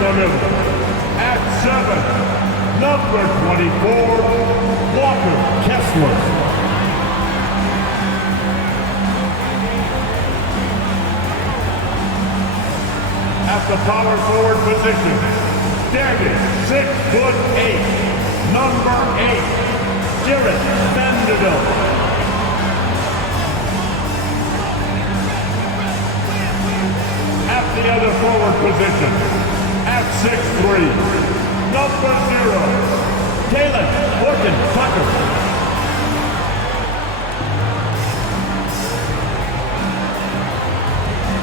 the middle. At 7, number 24, Kessler. At the power forward position, standing 6'8", number 8, Jared Vanderbilt. At the other forward position, at 6'3", number 0, Taylor Horton-Tucker.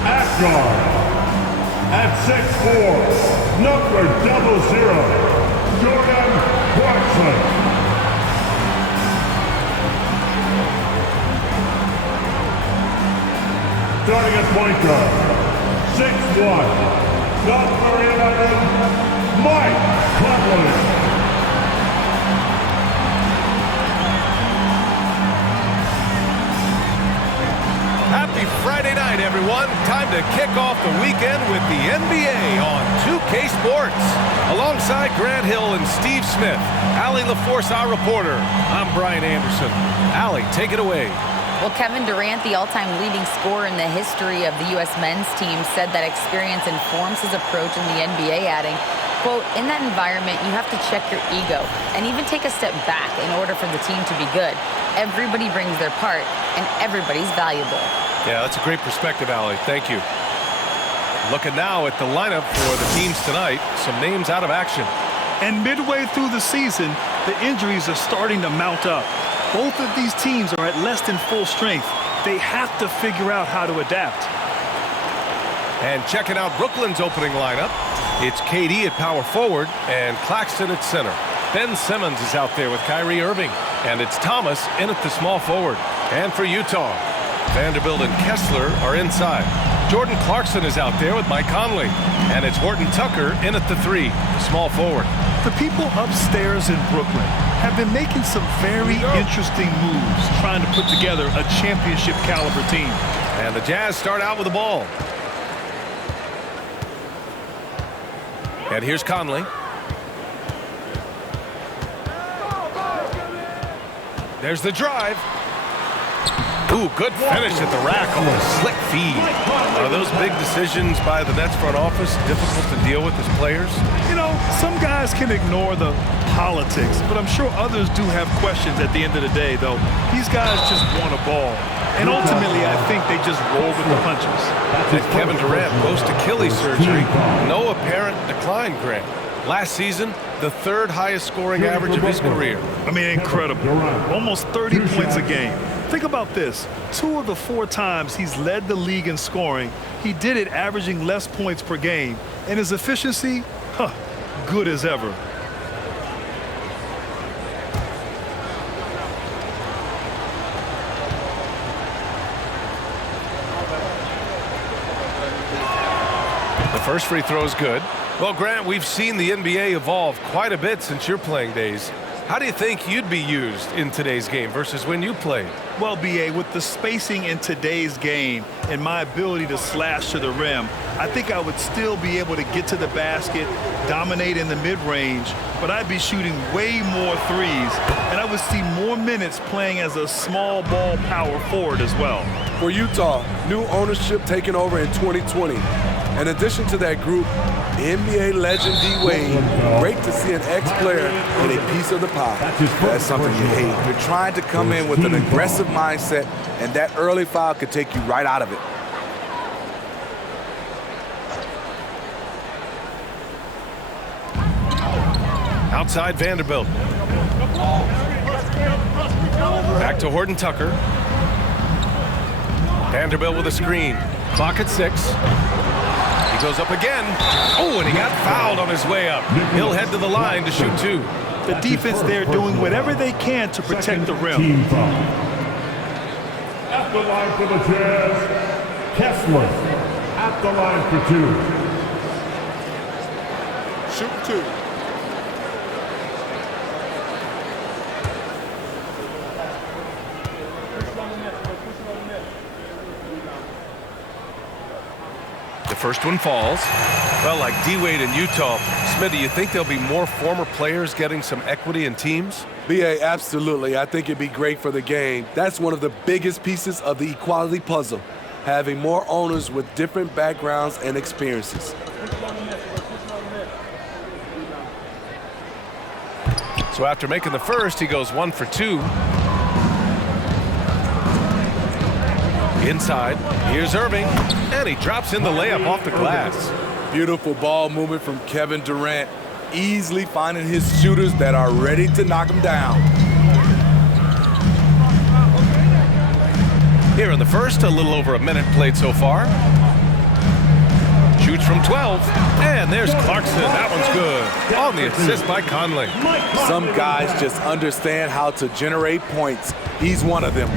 At guard, at 6'4", number 00, Jordan Clarkson. Starting at point guard, 6'1", number 11, Mike Conley. Happy Friday night, everyone. Time to kick off the weekend with the NBA on 2K Sports. Alongside Grant Hill and Steve Smith, Allie LaForce, our reporter. I'm Brian Anderson. Allie, take it away. Well, Kevin Durant, the all-time leading scorer in the history of the U.S. men's team, said that experience informs his approach in the NBA, adding, quote, in that environment, you have to check your ego and even take a step back in order for the team to be good. Everybody brings their part, and everybody's valuable. Yeah, that's a great perspective, Allie. Thank you. Looking now at the lineup for the teams tonight, some names out of action. And midway through the season, the injuries are starting to mount up. Both of these teams are at less than full strength. They have to figure out how to adapt. And checking out Brooklyn's opening lineup, it's KD at power forward and Claxton at center. Ben Simmons is out there with Kyrie Irving, and it's Thomas in at the small forward. And for Utah, Vanderbilt and Kessler are inside. Jordan Clarkson is out there with Mike Conley, and it's Horton-Tucker in at the 3, small forward. The people upstairs in Brooklyn have been making some very interesting moves, trying to put together a championship caliber team. And the Jazz start out with the ball. And here's Conley. There's the drive. Ooh, good finish at the rack on a slick feed. Are those big decisions by the Nets front office difficult to deal with as players? You know, some guys can ignore the politics, but I'm sure others do have questions at the end of the day, though. These guys just want a ball. And ultimately, I think they just roll with the punches. And Kevin Durant post Achilles surgery. No apparent decline, Grant. Last season, the 3rd highest scoring average of his career. I mean, incredible. Almost 30 points a game. Think about this. 2 of the 4 times he's led the league in scoring, he did it averaging less points per game. And his efficiency, good as ever. The first free throw is good. Well, Grant, we've seen the NBA evolve quite a bit since your playing days. How do you think you'd be used in today's game versus when you played? Well, B.A., with the spacing in today's game and my ability to slash to the rim, I think I would still be able to get to the basket, dominate in the mid-range, but I'd be shooting way more threes, and I would see more minutes playing as a small ball power forward as well. For Utah, new ownership taking over in 2020. In addition to that group, NBA legend D-Wade, great to see an ex-player get a piece of the pie. That's something you hate. You're trying to come in with an aggressive mindset, and that early foul could take you right out of it. Outside Vanderbilt. Back to Horton-Tucker. Vanderbilt with a screen. Clock at 6. He goes up again. Oh, and he got fouled on his way up. He'll head to the line to shoot 2. The defense there doing whatever they can to protect the rim. At the line for the Jazz, Kessler. At the line for 2. Shoot 2. The first one falls. Well, like D-Wade in Utah, Smith, do you think there'll be more former players getting some equity in teams? B.A., absolutely. I think it'd be great for the game. That's one of the biggest pieces of the equality puzzle, having more owners with different backgrounds and experiences. So after making the first, he goes 1 for 2. Inside, here's Irving, and he drops in the layup off the glass. Beautiful ball movement from Kevin Durant, easily finding his shooters that are ready to knock him down. Here in the first, a little over a minute played so far. Shoots from 12, and there's Clarkson. That one's good. On the assist by Conley. Some guys just understand how to generate points. He's one of them.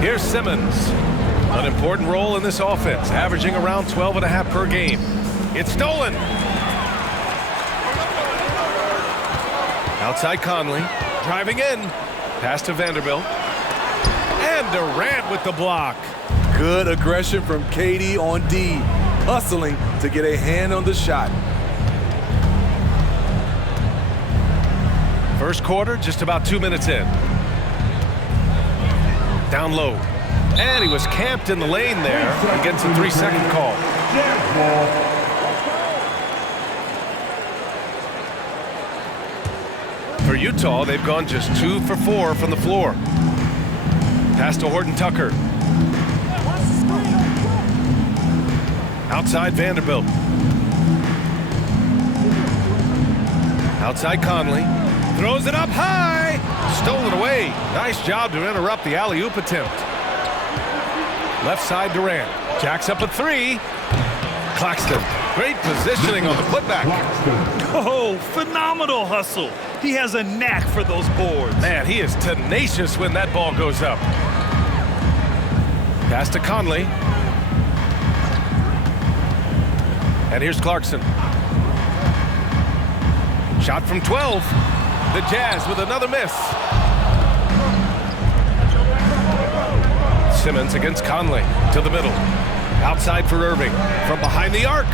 Here's Simmons. An important role in this offense, averaging around 12.5 per game. It's stolen. Outside Conley, driving in. Pass to Vanderbilt. And Durant with the block. Good aggression from KD on D, hustling to get a hand on the shot. First quarter, just about 2 minutes in. Down low. And he was camped in the lane there and gets a 3-second call. For Utah, they've gone just 2 for 4 from the floor. Pass to Horton Tucker. Outside Vanderbilt. Outside Conley. Throws it up high. Stolen away. Nice job to interrupt the alley-oop attempt. Left side Durant. Jacks up a 3. Claxton. Great positioning on the putback. Oh, phenomenal hustle. He has a knack for those boards. Man, he is tenacious when that ball goes up. Pass to Conley. And here's Clarkson. Shot from 12. The Jazz with another miss. Simmons against Conley to the middle. Outside for Irving. From behind the arc.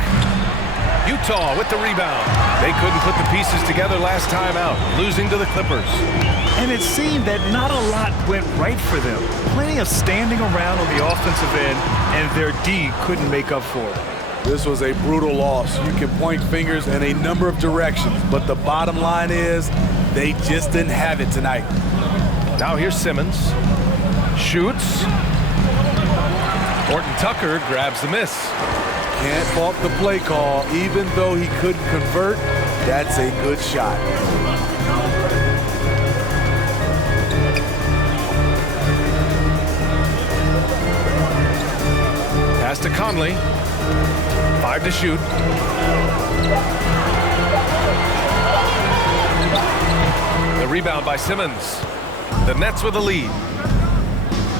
Utah with the rebound. They couldn't put the pieces together last time out, losing to the Clippers. And it seemed that not a lot went right for them. Plenty of standing around on the offensive end, and their D couldn't make up for it. This was a brutal loss. You can point fingers in a number of directions, but the bottom line is they just didn't have it tonight. Now here's Simmons. Shoots. Horton Tucker grabs the miss. Can't fault the play call. Even though he couldn't convert, that's a good shot. Pass to Conley. 5 to shoot. The rebound by Simmons. The Nets with a lead.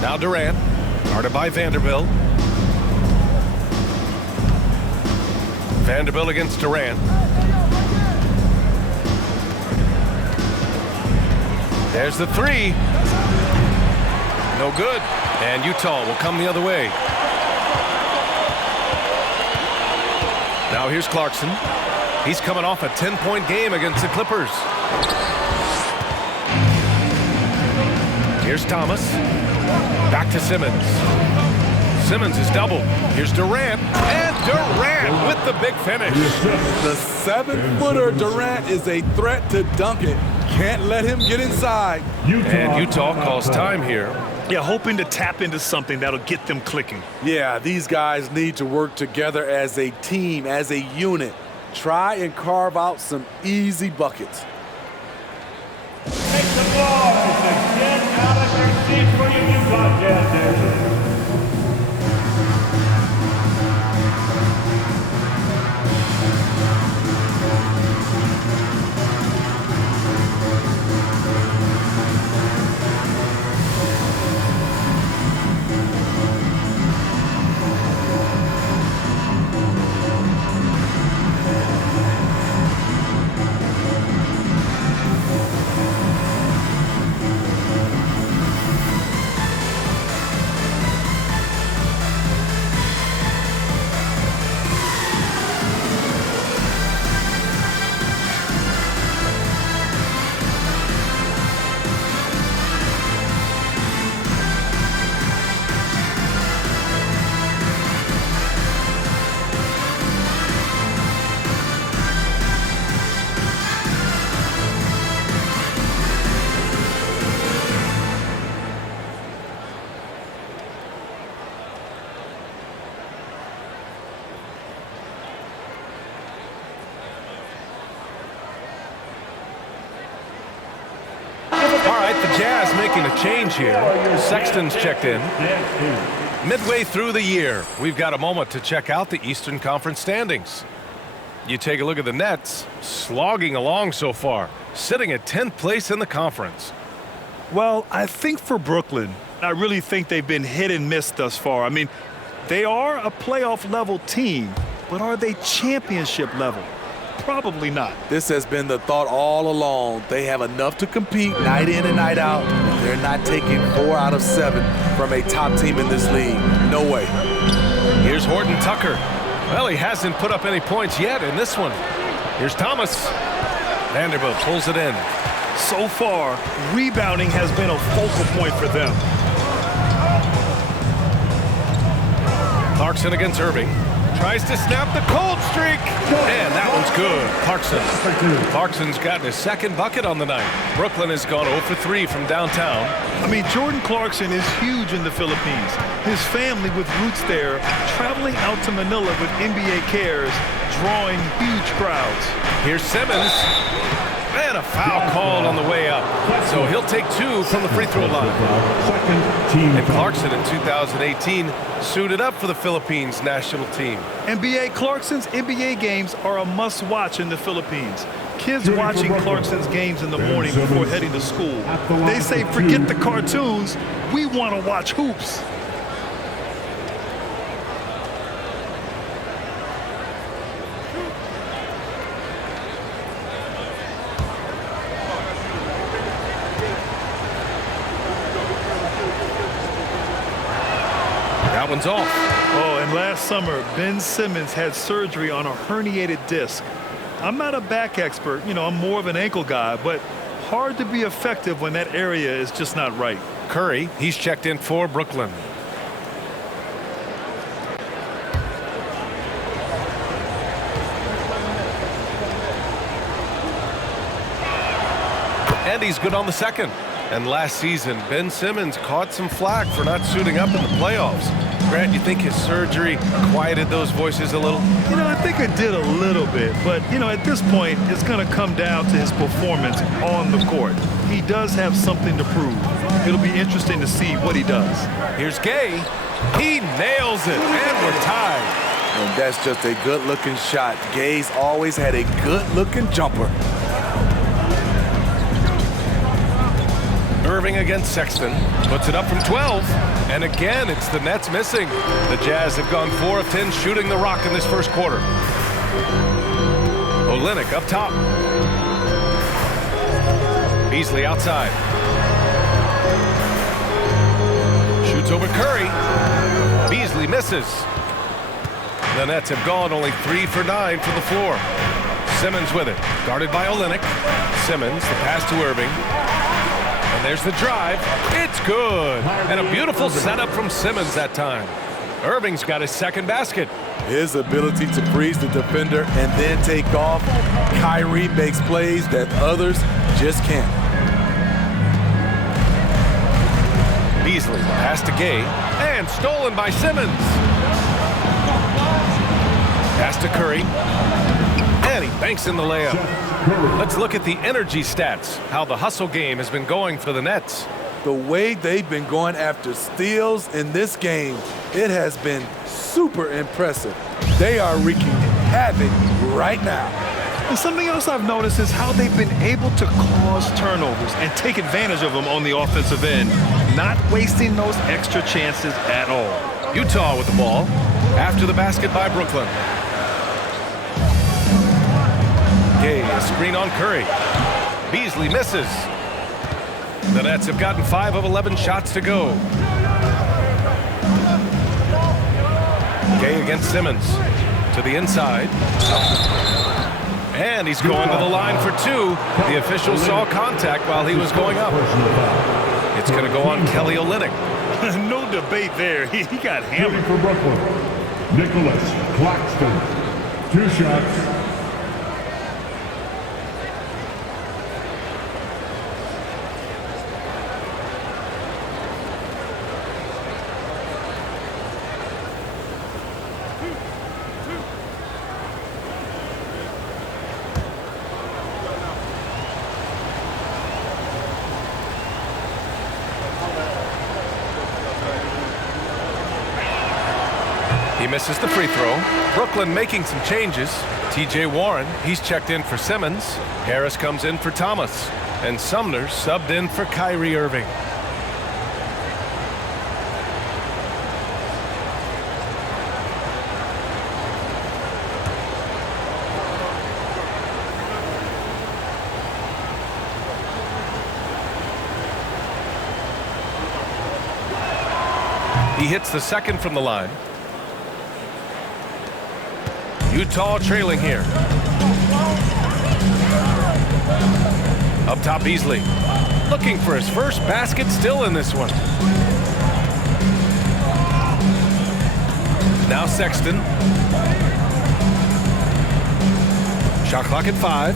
Now Durant. Guarded by Vanderbilt. Vanderbilt against Durant. There's the 3. No good. And Utah will come the other way. Now here's Clarkson. He's coming off a 10-point game against the Clippers. Here's Thomas. Back to Simmons. Simmons is doubled. Here's Durant. And Durant with the big finish. The 7-footer Durant is a threat to dunk it. Can't let him get inside. And Utah calls time here. Yeah, hoping to tap into something that'll get them clicking. Yeah, these guys need to work together as a team, as a unit. Try and carve out some easy buckets. Make some noise and get out of your seat for your Utah Jazz. Jazz making a change here. Sexton's checked in. Midway through the year, we've got a moment to check out the Eastern Conference standings. You take a look at the Nets, slogging along so far, sitting at 10th place in the conference. Well, I think for Brooklyn, I really think they've been hit and miss thus far. I mean, they are a playoff level team, but are they championship level? Probably not. This has been the thought all along. They have enough to compete night in and night out. They're not taking 4 out of 7 from a top team in this league. No way. Here's Horton Tucker. Well, he hasn't put up any points yet in this one. Here's Thomas. Vanderbilt pulls it in. So far, rebounding has been a focal point for them. Clarkson against Irving. Tries to snap the cold streak. And that one's good. Clarkson's gotten his second bucket on the night. Brooklyn has gone 0 for 3 from downtown. I mean, Jordan Clarkson is huge in the Philippines. His family with roots there, traveling out to Manila with NBA cares, drawing huge crowds. Here's Simmons. And a foul called on the way up. So he'll take 2 from the free throw line. And Clarkson in 2018 suited up for the Philippines national team. NBA Clarkson's NBA games are a must-watch in the Philippines. Kids watching Clarkson's games in the morning before heading to school. They say, forget the cartoons, we want to watch hoops. That one's off. Oh, and last summer, Ben Simmons had surgery on a herniated disc. I'm not a back expert, I'm more of an ankle guy, but hard to be effective when that area is just not right. Curry, he's checked in for Brooklyn. And he's good on the second. And last season, Ben Simmons caught some flack for not suiting up in the playoffs. Grant, you think his surgery quieted those voices a little? I think it did a little bit. But, at this point, it's going to come down to his performance on the court. He does have something to prove. It'll be interesting to see what he does. Here's Gay. He nails it, and we're tied. And that's just a good-looking shot. Gay's always had a good-looking jumper. Irving against Sexton. Puts it up from 12. And again, it's the Nets missing. The Jazz have gone 4 of 10 shooting the rock in this first quarter. Olynyk up top. Beasley outside. Shoots over Curry. Beasley misses. The Nets have gone only 3 for 9 from the floor. Simmons with it. Guarded by Olynyk. Simmons, the pass to Irving. And there's the drive. It's good. And a beautiful setup from Simmons that time. Irving's got his second basket. His ability to freeze the defender and then take off. Kyrie makes plays that others just can't. Beasley, pass to Gay. And stolen by Simmons. Pass to Curry. And he banks in the layup. Let's look at the energy stats, how the hustle game has been going for the Nets. The way they've been going after steals in this game, it has been super impressive. They are wreaking havoc right now. And something else I've noticed is how they've been able to cause turnovers and take advantage of them on the offensive end, not wasting those extra chances at all. Utah with the ball after the basket by Brooklyn. Gay, a screen on Curry. Beasley misses. The Nets have gotten 5 of 11 shots to go. Gay against Simmons. To the inside. And he's going to the line for 2. The official saw contact while he was going up. It's going to go on Kelly Olynyk. No debate there. He got hammered. For Brooklyn, Nicholas Claxton. 2 shots. He misses the free throw. Brooklyn making some changes. T.J. Warren, he's checked in for Simmons. Harris comes in for Thomas. And Sumner subbed in for Kyrie Irving. He hits the second from the line. Utah trailing here. Up top, Beasley. Looking for his first basket, still in this one. Now Sexton. Shot clock at 5.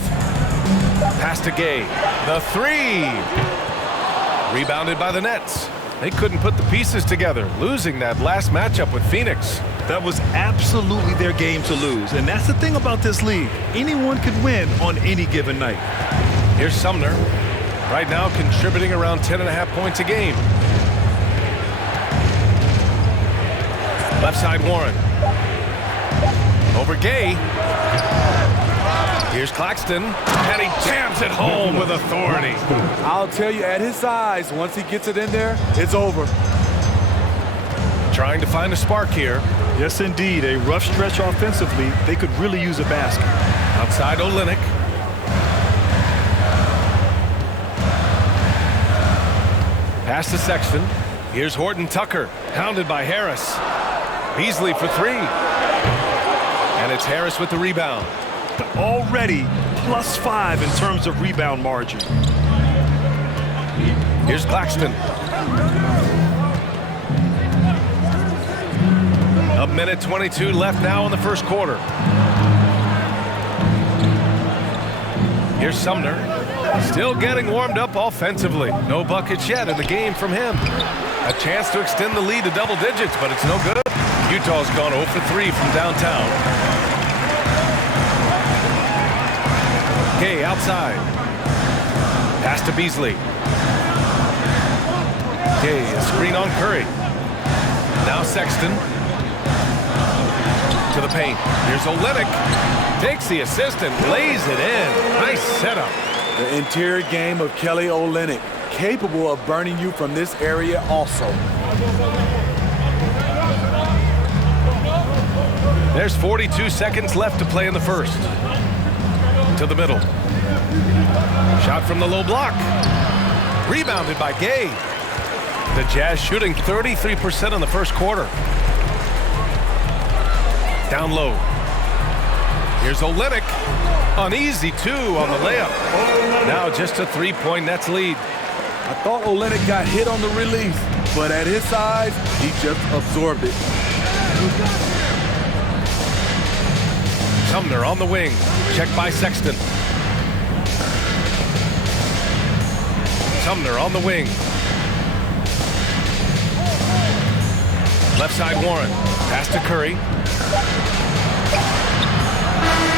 Pass to Gay. The 3. Rebounded by the Nets. They couldn't put the pieces together, losing that last matchup with Phoenix. That was absolutely their game to lose. And that's the thing about this league. Anyone could win on any given night. Here's Sumner. Right now contributing around 10.5 points a game. Left side Warren. Over Gay. Here's Claxton, and he jams it home with authority. I'll tell you, at his size, once he gets it in there, it's over. Trying to find a spark here. Yes, indeed. A rough stretch offensively. They could really use a basket. Outside Olynyk. Pass to Sexton. Here's Horton Tucker, hounded by Harris. Beasley for 3. And it's Harris with the rebound. Already +5 in terms of rebound margin. Here's Claxton. A minute 22 left now in the first quarter. Here's Sumner. Still getting warmed up offensively. No buckets yet in the game from him. A chance to extend the lead to double digits, but it's no good. Utah's gone 0 for 3 from downtown. Gay outside. Pass to Beasley. Gay, a screen on Curry. Now Sexton. To the paint. Here's Olynyk. Takes the assist and lays it in. Nice setup. The interior game of Kelly Olynyk, capable of burning you from this area also. There's 42 seconds left to play in the first. To the middle. Shot from the low block. Rebounded by Gay. The Jazz shooting 33% in the first quarter. Down low. Here's Olynyk. An easy 2 on the layup. Now just a 3-point Nets lead. I thought Olynyk got hit on the release, but at his size, he just absorbed it. Sumner on the wing. Checked by Sexton. Sumner on the wing. Left side Warren. Pass to Curry.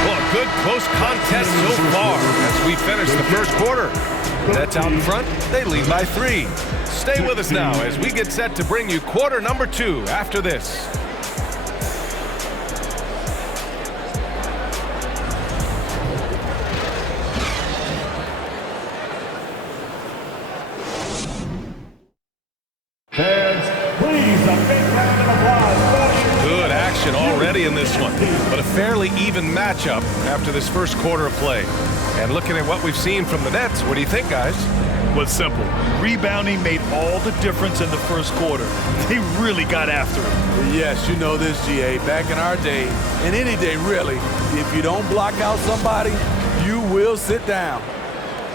Well, a good close contest so far as we finish the first quarter. Nets out in front. They lead by 3. Stay with us now as we get set to bring you quarter number 2 after this. Fans, please, a big round of applause. Good action already in this one, but a fairly even matchup after this first quarter of play. And looking at what we've seen from the Nets, what do you think, guys? Was simple. Rebounding made all the difference in the first quarter. They really got after it. Yes, you know this, GA. Back in our day, and any day really, if you don't block out somebody, you will sit down.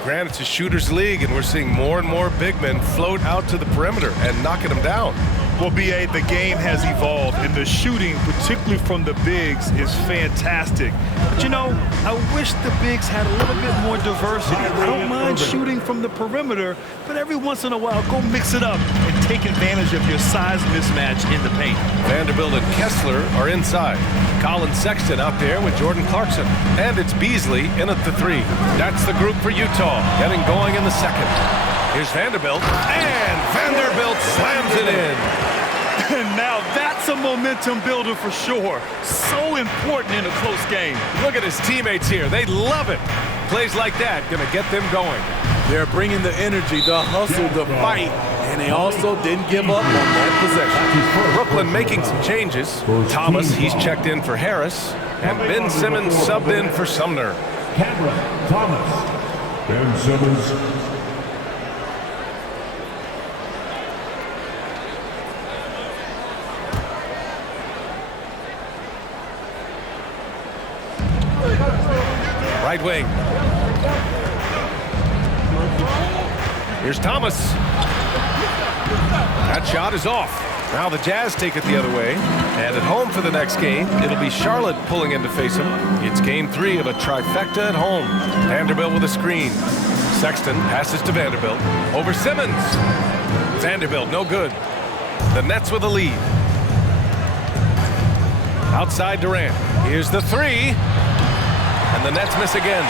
Granted, it's a shooter's league, and we're seeing more and more big men float out to the perimeter and knocking them down. Well, B.A., the game has evolved, and the shooting, particularly from the bigs, is fantastic. But, you know, I wish the bigs had a little bit more diversity. I don't mind shooting from the perimeter, but every once in a while, go mix it up and take advantage of your size mismatch in the paint. Vanderbilt and Kessler are inside. Colin Sexton out there with Jordan Clarkson. And it's Beasley in at the 3. That's the group for Utah, getting going in the second. Here's Vanderbilt, and Vanderbilt slams it in. And now that's That's a momentum builder for sure. So important in a close game. Look at his teammates here. They love it. Plays like that going to get them going. They're bringing the energy, the hustle, the fight, and they also didn't give up on that possession. Brooklyn making some changes. Thomas, he's checked in for Harris, and Ben Simmons subbed in for Sumner. Cameron Thomas. Ben Simmons. Right wing. Here's Thomas. That shot is off. Now the Jazz take it the other way. And at home for the next game, it'll be Charlotte pulling in to face them. It's game 3 of a trifecta at home. Vanderbilt with a screen. Sexton passes to Vanderbilt. Over Simmons. Vanderbilt, no good. The Nets with a lead. Outside Durant. Here's the 3. And the Nets miss again.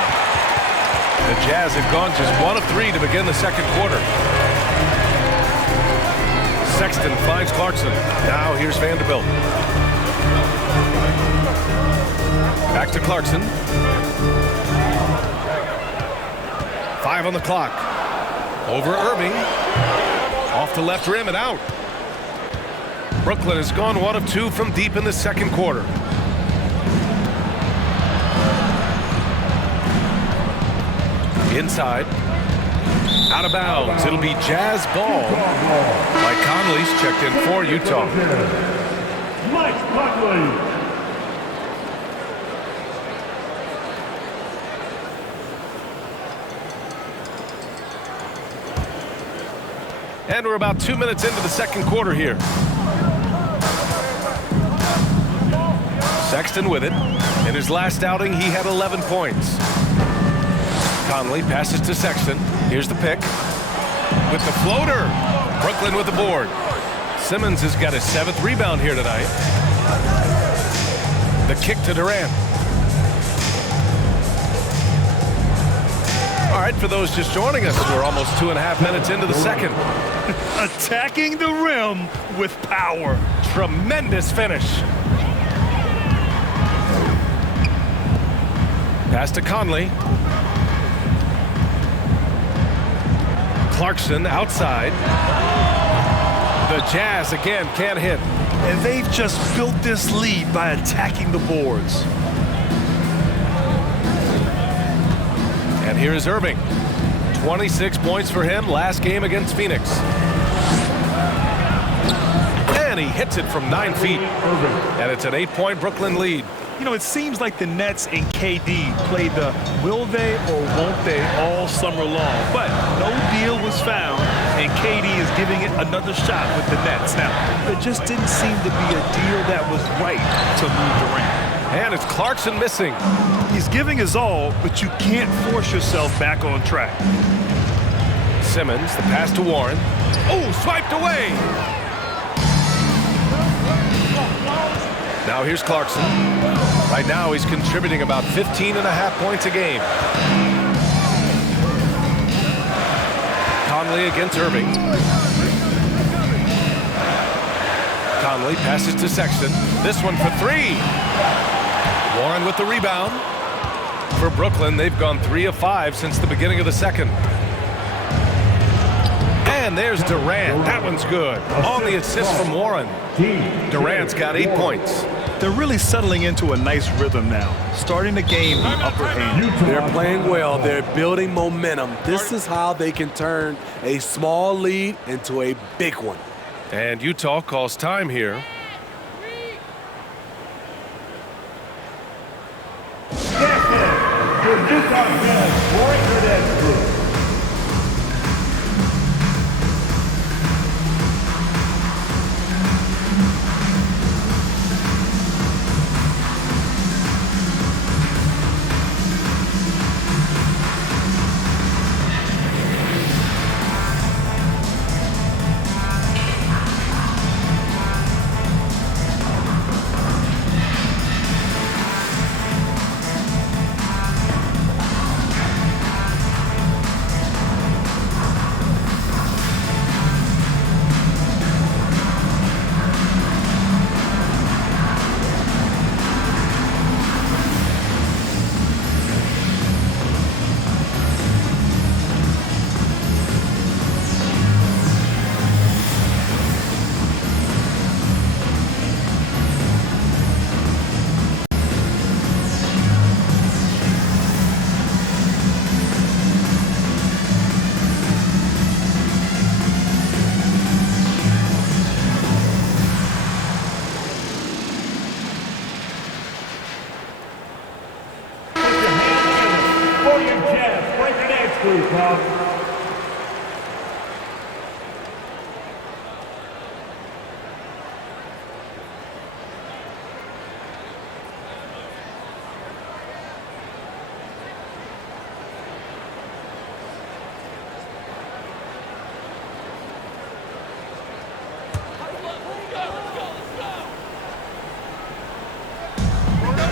The Jazz have gone just 1 of 3 to begin the second quarter. Sexton finds Clarkson. Now here's Vanderbilt. Back to Clarkson. 5 on the clock. Over Irving. Off the left rim and out. Brooklyn has gone 1 of 2 from deep in the second quarter. Inside. Out of bounds. It'll be Jazz ball. Mike Conley's checked in for Utah. Mike Conley. And we're about 2 minutes into the second quarter here. Sexton with it. In his last outing, he had 11 points. Conley passes to Sexton. Here's the pick. With the floater. Brooklyn with the board. Simmons has got his 7th rebound here tonight. The kick to Durant. All right, for those just joining us, we're almost 2.5 minutes into the second. Attacking the rim with power. Tremendous finish. Pass to Conley. Clarkson outside. The Jazz again can't hit. And they've just built this lead by attacking the boards. And here is Irving. 26 points for him last game against Phoenix. And he hits it from 9 feet. And it's an 8-point Brooklyn lead. You know, it seems like the Nets and KD played the will they or won't they all summer long. But no deal was found, and KD is giving it another shot with the Nets. Now, there just didn't seem to be a deal that was right to move Durant. And it's Clarkson missing. He's giving his all, but you can't force yourself back on track. Simmons, the pass to Warren. Oh, swiped away. Now here's Clarkson. Right now he's contributing about 15.5 points a game. Conley against Irving. Conley passes to Sexton. This one for 3. Warren with the rebound. For Brooklyn, they've gone 3 of 5 since the beginning of the second. And there's Durant. That one's good. On the assist from Warren. Durant's got 8 points. They're really settling into a nice rhythm now, starting the game the upper hand. They're playing well. They're building momentum. This is how they can turn a small lead into a big one. And Utah calls time here. The Utah Jazz breaker that group. Utah.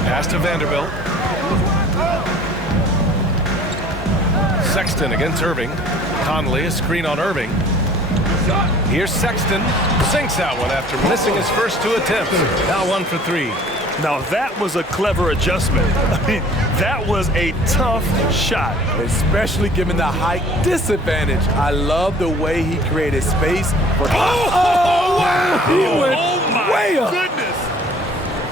Pass to Vanderbilt. Sexton against Irving. Conley, a screen on Irving. Here's Sexton. Sinks that one after missing his first 2 attempts. Now 1 for 3. Now that was a clever adjustment. I mean, that was a tough shot. Especially given the height disadvantage. I love the way he created space for... Oh, wow! He went my way up. goodness!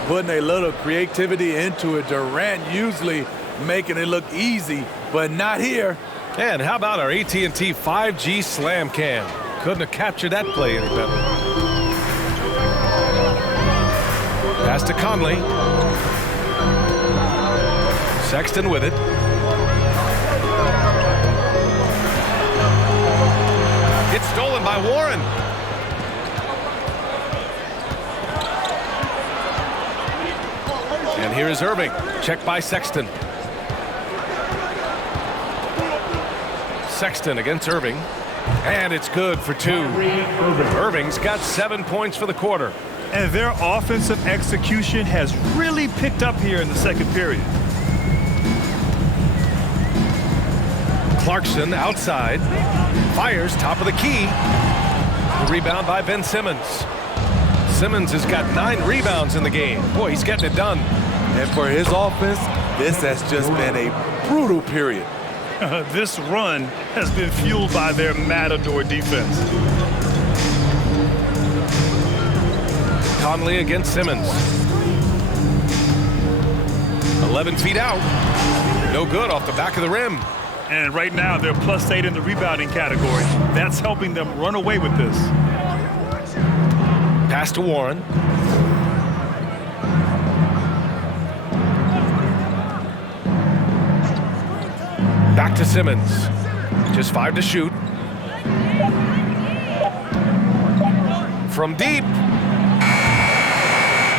Putting a little creativity into it. Durant usually making it look easy, but not here. And how about our AT&T 5G Slam Cam? Couldn't have captured that play any better. Pass to Conley. Sexton with it. It's stolen by Warren. And here is Irving. Checked by Sexton. Sexton against Irving. And it's good for 2. Irving's got 7 points for the quarter. And their offensive execution has really picked up here in the second period. Clarkson outside. Fires top of the key. The rebound by Ben Simmons. Simmons has got 9 rebounds in the game. Boy, he's getting it done. And for his offense, this has just been a brutal period. This run has been fueled by their Matador defense. Conley against Simmons. 11 feet out. No good off the back of the rim. And right now they're +8 in the rebounding category. That's helping them run away with this. Pass to Warren. Back to Simmons. Just 5 to shoot. From deep.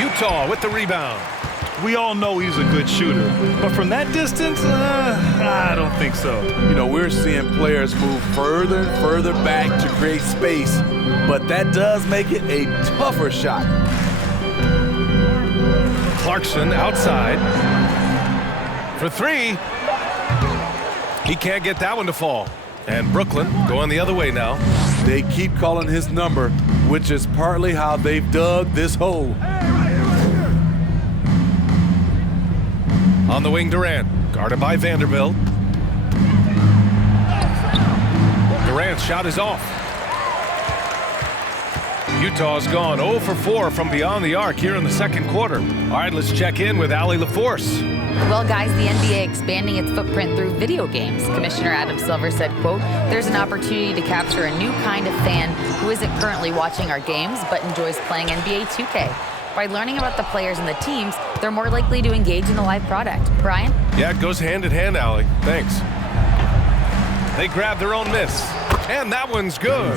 Utah with the rebound. We all know he's a good shooter, but from that distance, I don't think so. You know, we're seeing players move further and further back to create space, but that does make it a tougher shot. Clarkson outside. For 3. He can't get that one to fall. And Brooklyn going the other way now. They keep calling his number, which is partly how they've dug this hole. On the wing, Durant, guarded by Vanderbilt. Durant's shot is off. Utah's gone 0 for 4 from beyond the arc here in the second quarter. All right, let's check in with Allie LaForce. Well, guys, the NBA expanding its footprint through video games. Commissioner Adam Silver said, quote, "There's an opportunity to capture a new kind of fan who isn't currently watching our games but enjoys playing NBA 2K. By learning about the players and the teams, they're more likely to engage in the live product." Brian? Yeah, it goes hand in hand, Allie. Thanks. They grab their own miss. And that one's good.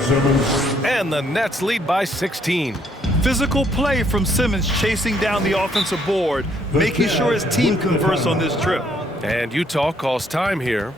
And the Nets lead by 16. Physical play from Simmons chasing down the offensive board, making sure his team converts on this trip. And Utah calls time here.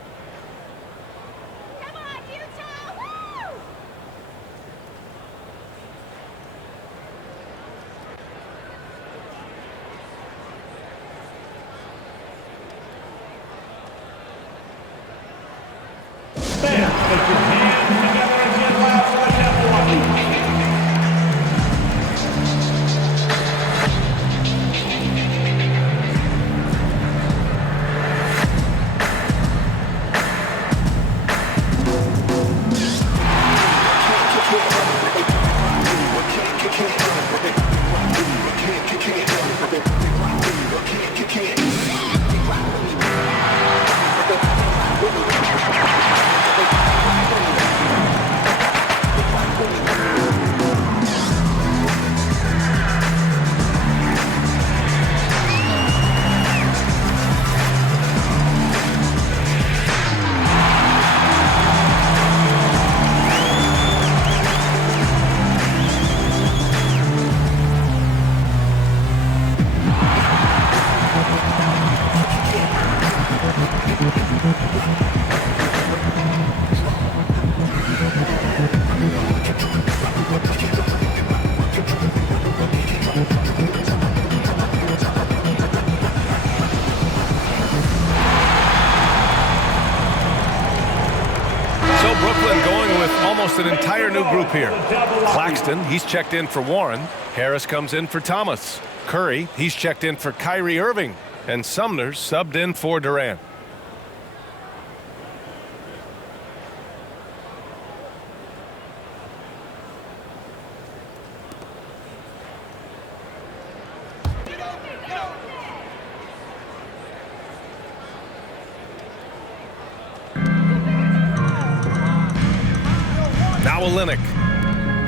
almost an entire new group here. Claxton, he's checked in for Warren. Harris comes in for Thomas. Curry, he's checked in for Kyrie Irving. And Sumner's subbed in for Durant. Now Olynyk.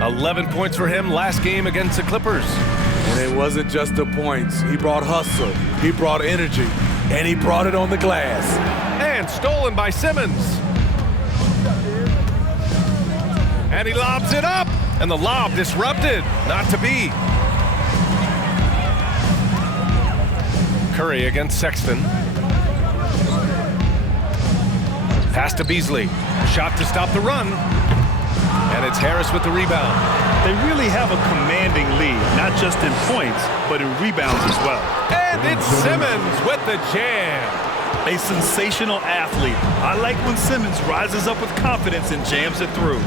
11 points for him last game against the Clippers. And it wasn't just the points. He brought hustle, he brought energy, and he brought it on the glass. And stolen by Simmons. And he lobs it up. And the lob disrupted. Not to be. Curry against Sexton. Pass to Beasley. Shot to stop the run. And it's Harris with the rebound. They really have a commanding lead, not just in points, but in rebounds as well. And it's Simmons with the jam. A sensational athlete. I like when Simmons rises up with confidence and jams it through.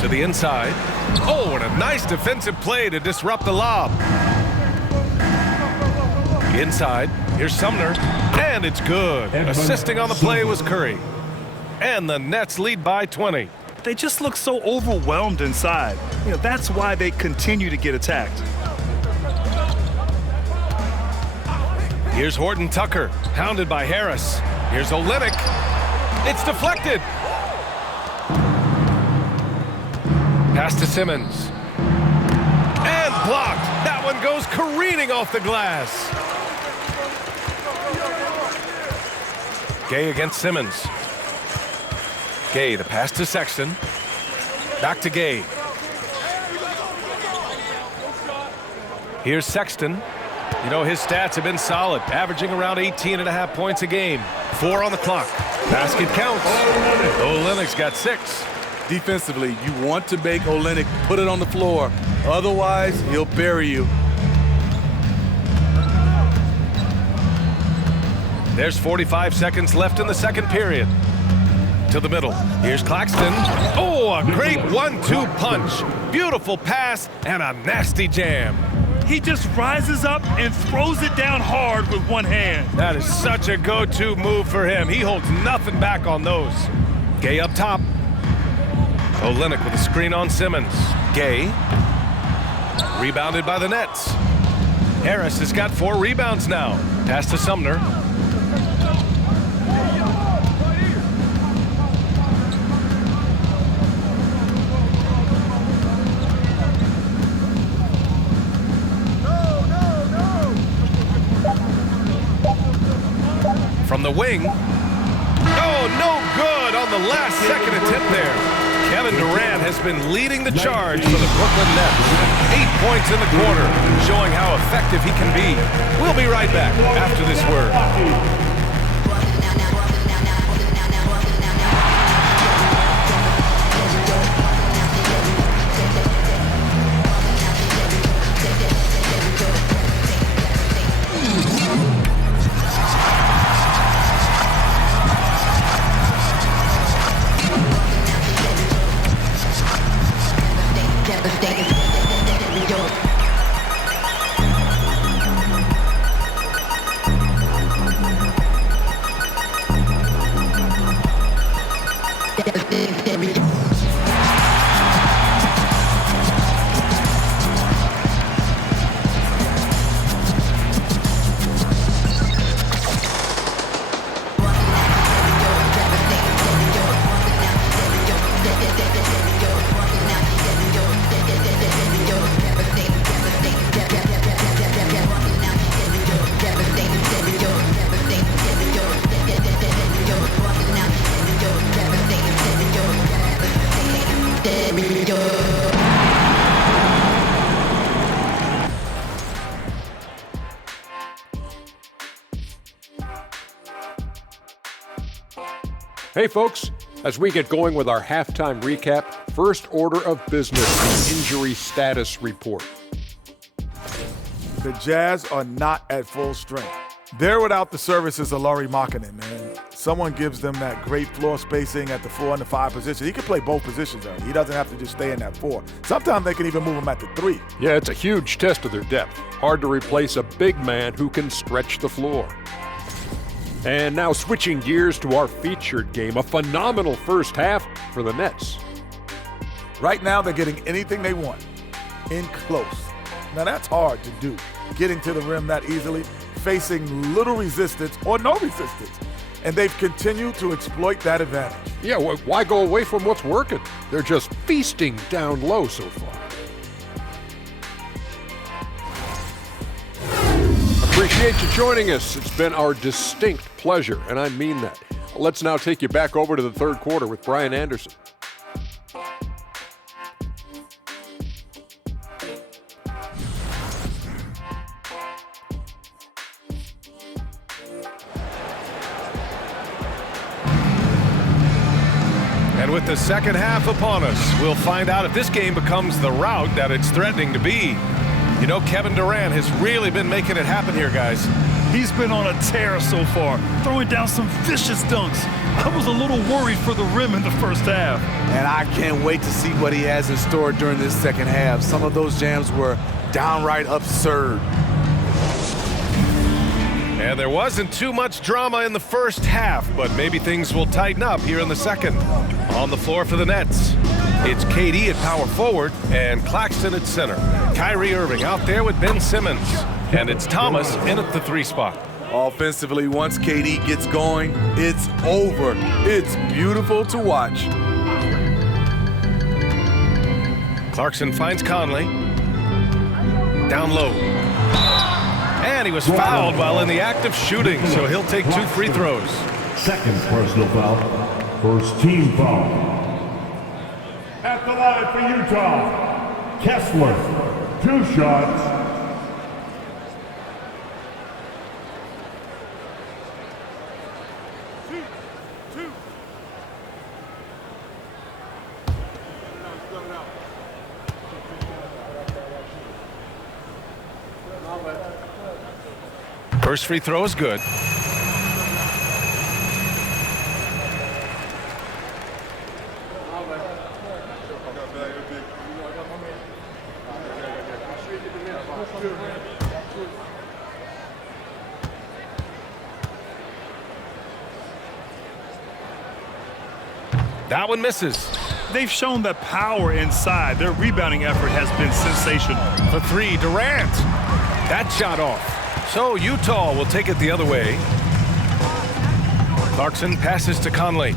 To the inside. Oh, and a nice defensive play to disrupt the lob. Inside. Here's Sumner. And it's good. Assisting on the play was Curry. And the Nets lead by 20. They just look so overwhelmed inside. That's why they continue to get attacked. Here's Horton Tucker, hounded by Harris. Here's Olynyk. It's deflected. Pass to Simmons. And blocked. That one goes careening off the glass. Gay against Simmons. Gay, the pass to Sexton. Back to Gay. Here's Sexton. His stats have been solid, averaging around 18.5 points a game. 4 on the clock. Basket counts. Olynyk's got 6. Defensively, you want to make Olynyk put it on the floor. Otherwise, he'll bury you. There's 45 seconds left in the second period. To the middle. Here's Claxton. Oh, a great 1-2 punch. Beautiful pass and a nasty jam. He just rises up and throws it down hard with one hand. That is such a go-to move for him. He holds nothing back on those. Gay up top. Olynyk with a screen on Simmons. Gay. Rebounded by the Nets. Harris has got 4 rebounds now. Pass to Sumner. From the wing. Oh, no good on the last second attempt there. Kevin Durant has been leading the charge for the Brooklyn Nets. 8 points in the quarter, showing how effective he can be. We'll be right back after this word. Hey folks, as we get going with our halftime recap, first order of business, the injury status report. The Jazz are not at full strength. They're without the services of Lauri Markkanen, man. someone gives them that great floor spacing at the 4 and the 5 position, he can play both positions early. He doesn't have to just stay in that 4. Sometimes they can even move him at the 3. Yeah, it's a huge test of their depth. Hard to replace a big man who can stretch the floor. And now switching gears to our featured game, a phenomenal first half for the Nets. Right now, they're getting anything they want in close. Now, that's hard to do, getting to the rim that easily, facing little resistance or no resistance. And they've continued to exploit that advantage. Yeah, why go away from what's working? They're just feasting down low so far. Appreciate you joining us. It's been our distinct pleasure, and I mean that. Let's now take you back over to the third quarter with Brian Anderson. And with the second half upon us, we'll find out if this game becomes the rout that it's threatening to be. You know, Kevin Durant has really been making it happen here, guys. He's been on a tear so far, throwing down some vicious dunks. I was a little worried for the rim in the first half. And I can't wait to see what he has in store during this second half. Some of those jams were downright absurd. And there wasn't too much drama in the first half, but maybe things will tighten up here in the second. On the floor for the Nets, it's KD at power forward and Claxton at center. Kyrie Irving out there with Ben Simmons. And it's Thomas in at the 3 spot. Offensively, once KD gets going, it's over. It's beautiful to watch. Clarkson finds Conley. Down low. And he was fouled while in the act of shooting, so he'll take 2 free throws. Second personal foul. First team foul. At the line for Utah, Kessler. 2 shots. First free throw is good. That one misses. They've shown that power inside. Their rebounding effort has been sensational. For 3, Durant. That shot off. So Utah will take it the other way. Clarkson passes to Conley.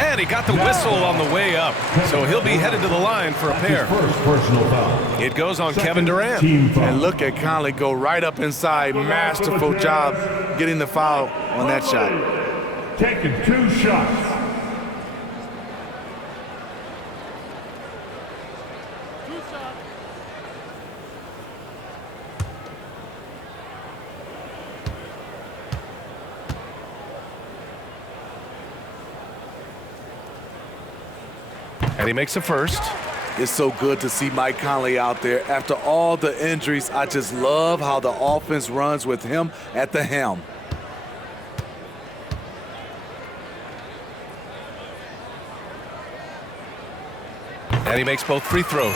And he got the whistle on the way up. So he'll be headed to the line for a pair. First personal foul. It goes on Kevin Durant. Team foul. And look at Conley go right up inside. Masterful job getting the foul on that shot. Taking 2 shots. And he makes the first. It's so good to see Mike Conley out there. After all the injuries, I just love how the offense runs with him at the helm. And he makes both free throws.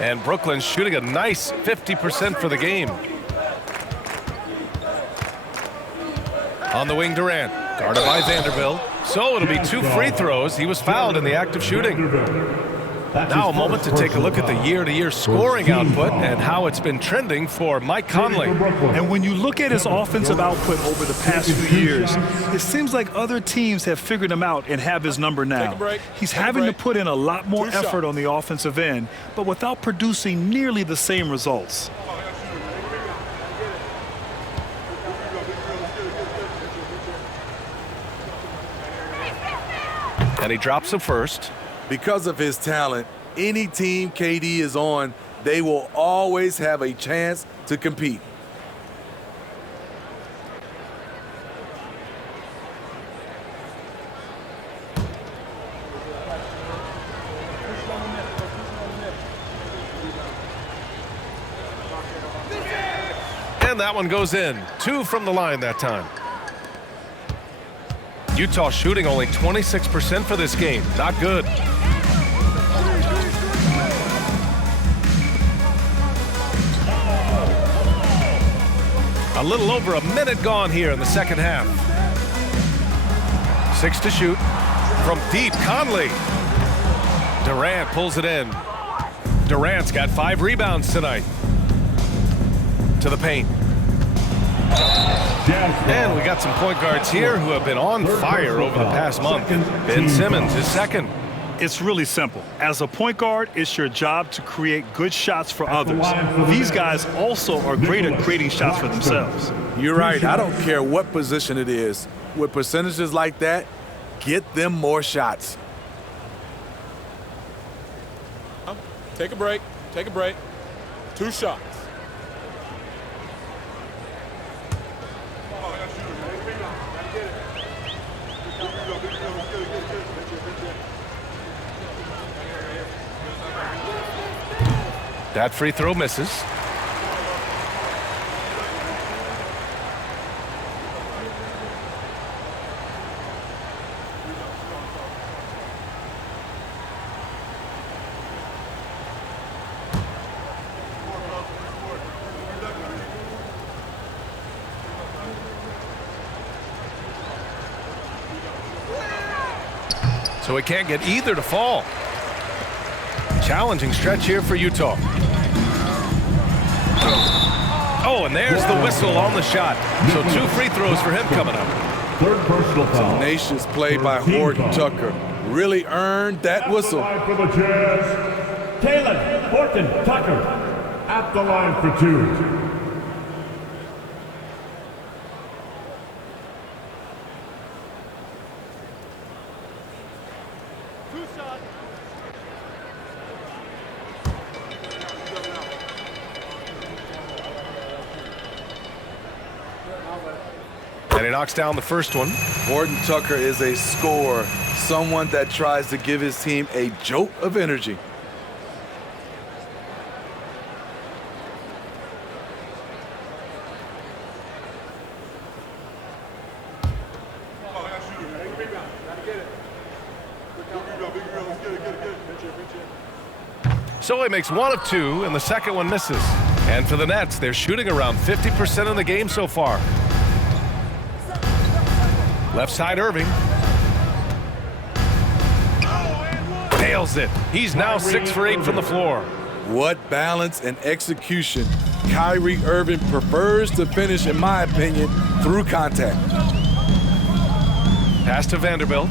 And Brooklyn's shooting a nice 50% for the game. On the wing, Durant, guarded by Vanderbilt. So it'll be 2 free throws. He was fouled in the act of shooting. Now a moment to take a look at the year-to-year scoring output and how it's been trending for Mike Conley. And when you look at his offensive output over the past few years, it seems like other teams have figured him out and have his number now. He's having to put in a lot more effort on the offensive end, but without producing nearly the same results. And he drops the first. Because of his talent, any team KD is on, they will always have a chance to compete. And that one goes in. 2 from the line that time. Utah shooting only 26% for this game. Not good. A little over a minute gone here in the second half. 6 to shoot. From deep, Conley. Durant pulls it in. Durant's got 5 rebounds tonight. To the paint. And we got some point guards here who have been on fire over the past month. Ben Simmons is second. It's really simple. As a point guard, it's your job to create good shots for others. These guys also are great at creating shots for themselves. You're right. I don't care what position it is. With percentages like that, get them more shots. Take a break. Take a break. 2 shots. That free throw misses. So he can't get either to fall. Challenging stretch here for Utah. Oh, and there's the whistle on the shot. So 2 free throws for him coming up. Third personal foul. Tenacious play by Horton Tucker. Really earned that whistle. For the Jazz, Taylor Horton Tucker at the line for 2. And he knocks down the first one. Horton Tucker is a scorer, someone that tries to give his team a jolt of energy. So he makes 1 of 2, and the second one misses. And for the Nets, they're shooting around 50% in the game so far. Left side, Irving. Nails it. He's now 6 for 8 from the floor. What balance and execution. Kyrie Irving prefers to finish, in my opinion, through contact. Pass to Vanderbilt.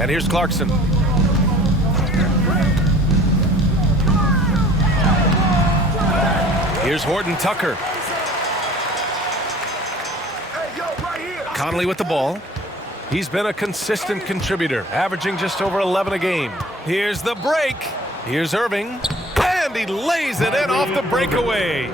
And here's Clarkson. Here's Horton Tucker. Conley with the ball. He's been a consistent contributor, averaging just over 11 a game. Here's the break. Here's Irving. And he lays it in off the breakaway.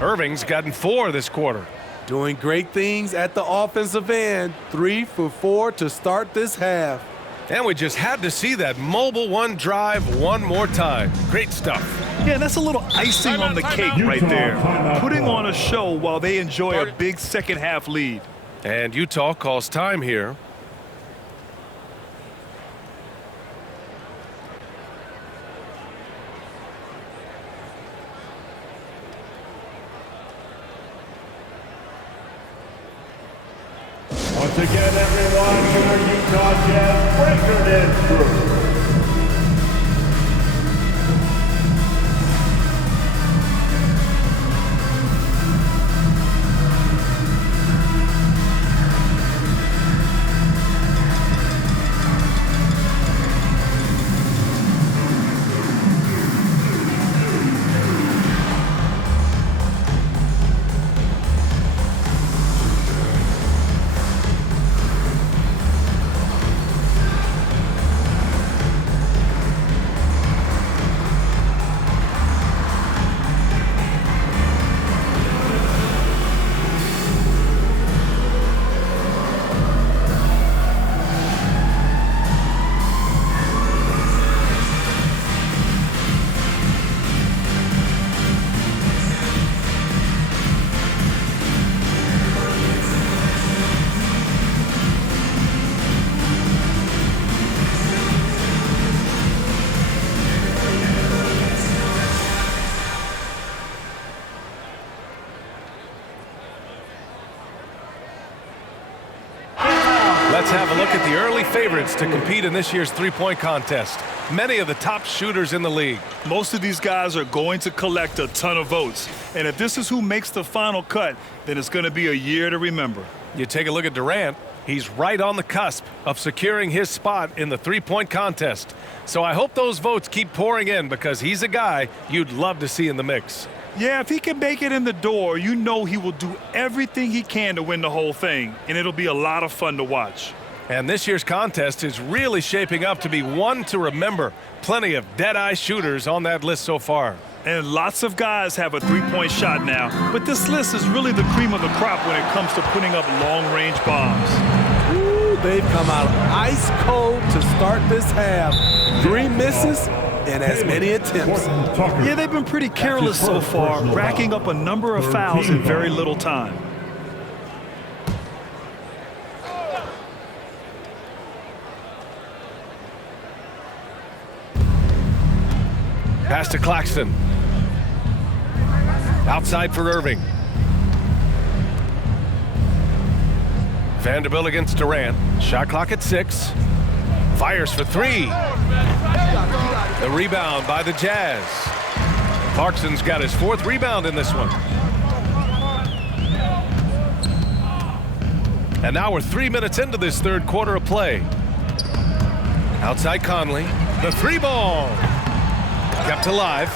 Irving's gotten 4 this quarter. Doing great things at the offensive end. 3 for 4 to start this half. And we just had to see that mobile one drive one more time. Great stuff. Yeah, that's a little icing on the cake right there. Putting on a show while they enjoy a big second half lead. And Utah calls time here. Once again, everyone, your Utah Jazz breaker dance crew. Let's have a look at the early favorites to compete in this year's three-point contest. Many of the top shooters in the league. Most of these guys are going to collect a ton of votes. And if this is who makes the final cut, then it's going to be a year to remember. You take a look at Durant. He's right on the cusp of securing his spot in the three-point contest. So I hope those votes keep pouring in because he's a guy you'd love to see in the mix. Yeah, if he can make it in the door, you know he will do everything he can to win the whole thing, and it'll be a lot of fun to watch. And this year's contest is really shaping up to be one to remember. Plenty of dead-eye shooters on that list so far. And lots of guys have a three-point shot now, but this list is really the cream of the crop when it comes to putting up long-range bombs. Ooh, they've come out ice cold to start this half. 3 misses and as many attempts. Yeah, they've been pretty careless so far, racking up a number of fouls in very little time. Pass to Claxton. Outside for Irving. Vanderbilt against Durant. Shot clock at 6. Fires for 3. The rebound by the Jazz. Clarkson's got his 4th rebound in this one. And now we're 3 minutes into this third quarter of play. Outside Conley. The 3-ball. Kept alive.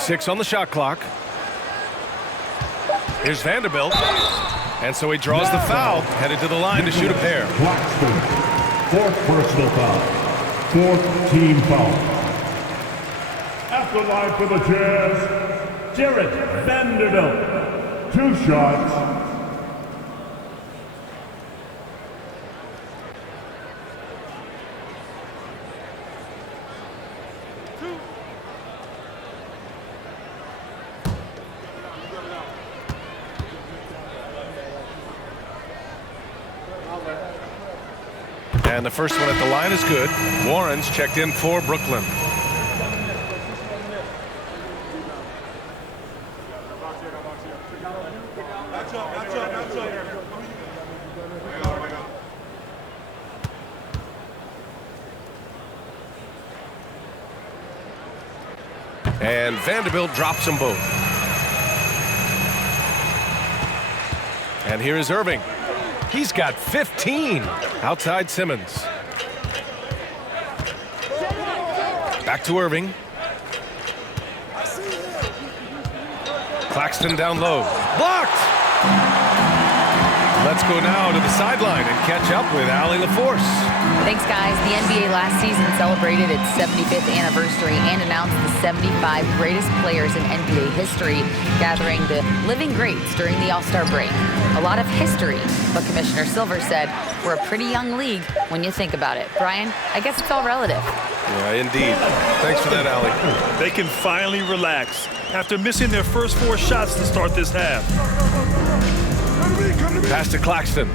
Six on the shot clock. Here's Vanderbilt. And so he draws the foul, headed to the line to shoot a pair. Claxton, 4th personal foul, 4th team foul. At the line for the Jazz, Jared Vanderbilt. 2 shots. And the first one at the line is good. Warren's checked in for Brooklyn. And Vanderbilt drops them both. And here is Irving. He's got 15 outside Simmons. Back to Irving. Claxton down low. Blocked! Let's go now to the sideline and catch up with Allie LaForce. Thanks, guys. The NBA last season celebrated its 75th anniversary and announced the 75 greatest players in NBA history, gathering the living greats during the All-Star break. A lot of history, but Commissioner Silver said we're a pretty young league when you think about it. Brian, I guess it's all relative. Yeah, indeed. Thanks for that, Allie. They can finally relax after missing their first 4 shots to start this half. Pass to Claxton.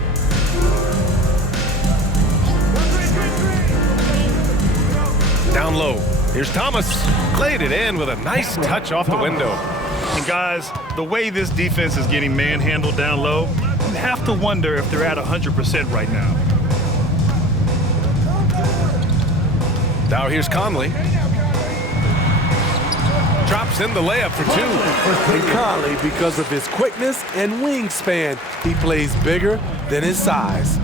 Down low. Here's Thomas. Laid it in with a nice touch off the window. And guys, the way this defense is getting manhandled down low, you have to wonder if they're at 100% right now. Now here's Conley. Drops in the layup for 2. And Conley, because of his quickness and wingspan, he plays bigger than his size.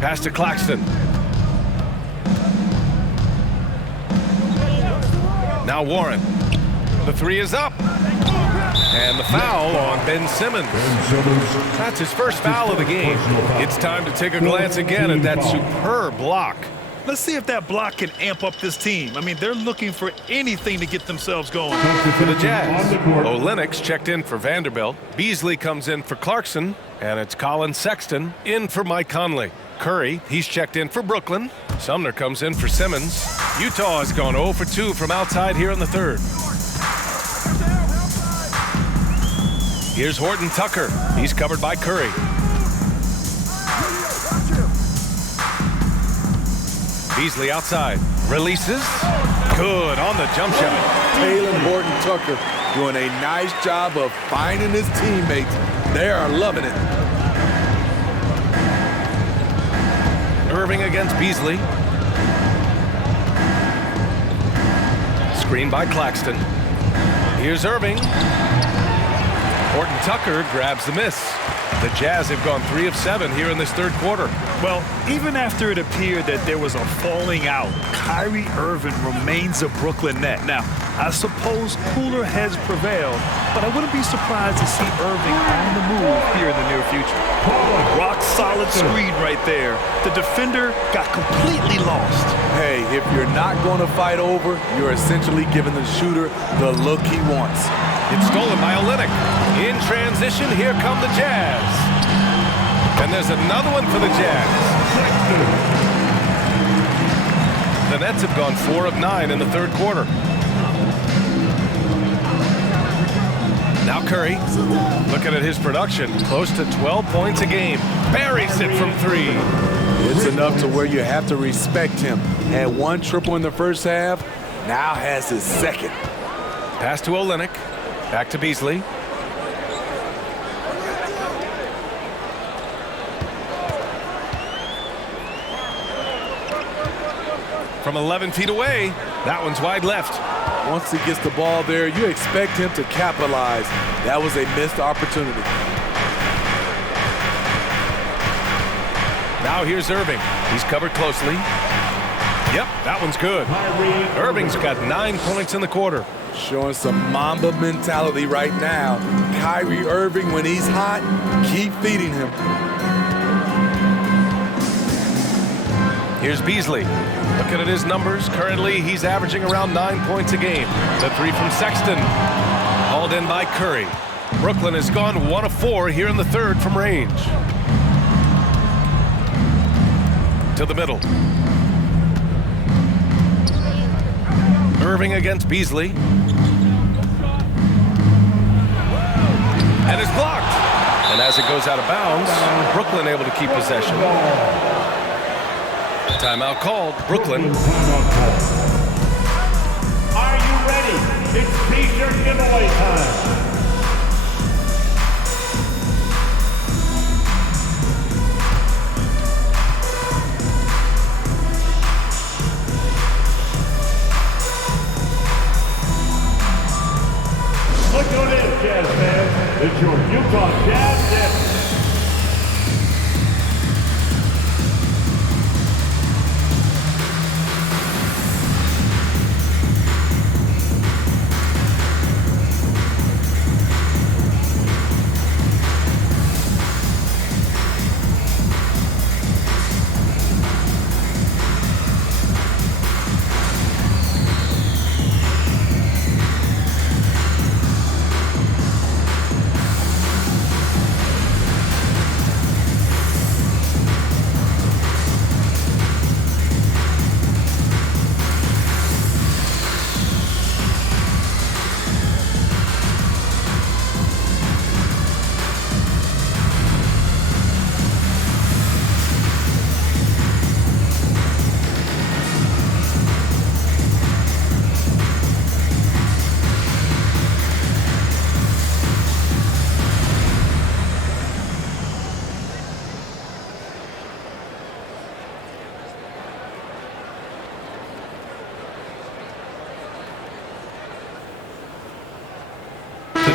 Pass to Claxton. Now Warren. The 3 is up. And the foul on Ben Simmons. That's his first foul of the game. It's time to take a glance again at that superb block. Let's see if that block can amp up this team. I mean, they're looking for anything to get themselves going. For the Jazz, Olynyk checked in for Vanderbilt. Beasley comes in for Clarkson. And it's Colin Sexton in for Mike Conley. Curry, he's checked in for Brooklyn. Sumner comes in for Simmons. Utah has gone 0 for 2 from outside here in the third. Here's Horton Tucker. He's covered by Curry. Beasley outside. Releases. Good on the jump shot. Taylor Horton Tucker doing a nice job of finding his teammates. They are loving it. Irving against Beasley. Screen by Claxton. Here's Irving. Horton Tucker grabs the miss. The Jazz have gone 3 of 7 here in this third quarter. Well, even after it appeared that there was a falling out, Kyrie Irving remains a Brooklyn net. Now, I suppose cooler heads prevailed, but I wouldn't be surprised to see Irving on the move here in the near future. Rock solid screen right there. The defender got completely lost. Hey, if you're not going to fight over, you're essentially giving the shooter the look he wants. It's stolen by Olynyk. In transition, here come the Jazz. And there's another one for the Jazz. The Nets have gone 4 of 9 in the third quarter. Now Curry, looking at his production, close to 12 points a game. Buries it from 3. It's enough to where you have to respect him. Had 1 triple in the first half, now has his second. Pass to Olynyk. Back to Beasley. From 11 feet away, that one's wide left. Once he gets the ball there, you expect him to capitalize. That was a missed opportunity. Now here's Irving. He's covered closely. Yep, that one's good. Irving's got 9 points in the quarter. Showing some Mamba mentality right now. Kyrie Irving, when he's hot, keep feeding him. Here's Beasley. Looking at his numbers, currently he's averaging around 9 points a game. The 3 from Sexton. Hauled in by Curry. Brooklyn has gone 1 of 4 here in the third from range. To the middle. Irving against Beasley. And it's blocked. And as it goes out of bounds, Brooklyn able to keep possession. Timeout called. Brooklyn. Are you ready? It's T-shirt giveaway time. Look who it is, Jazz fans. It's your Utah Jazz Nets.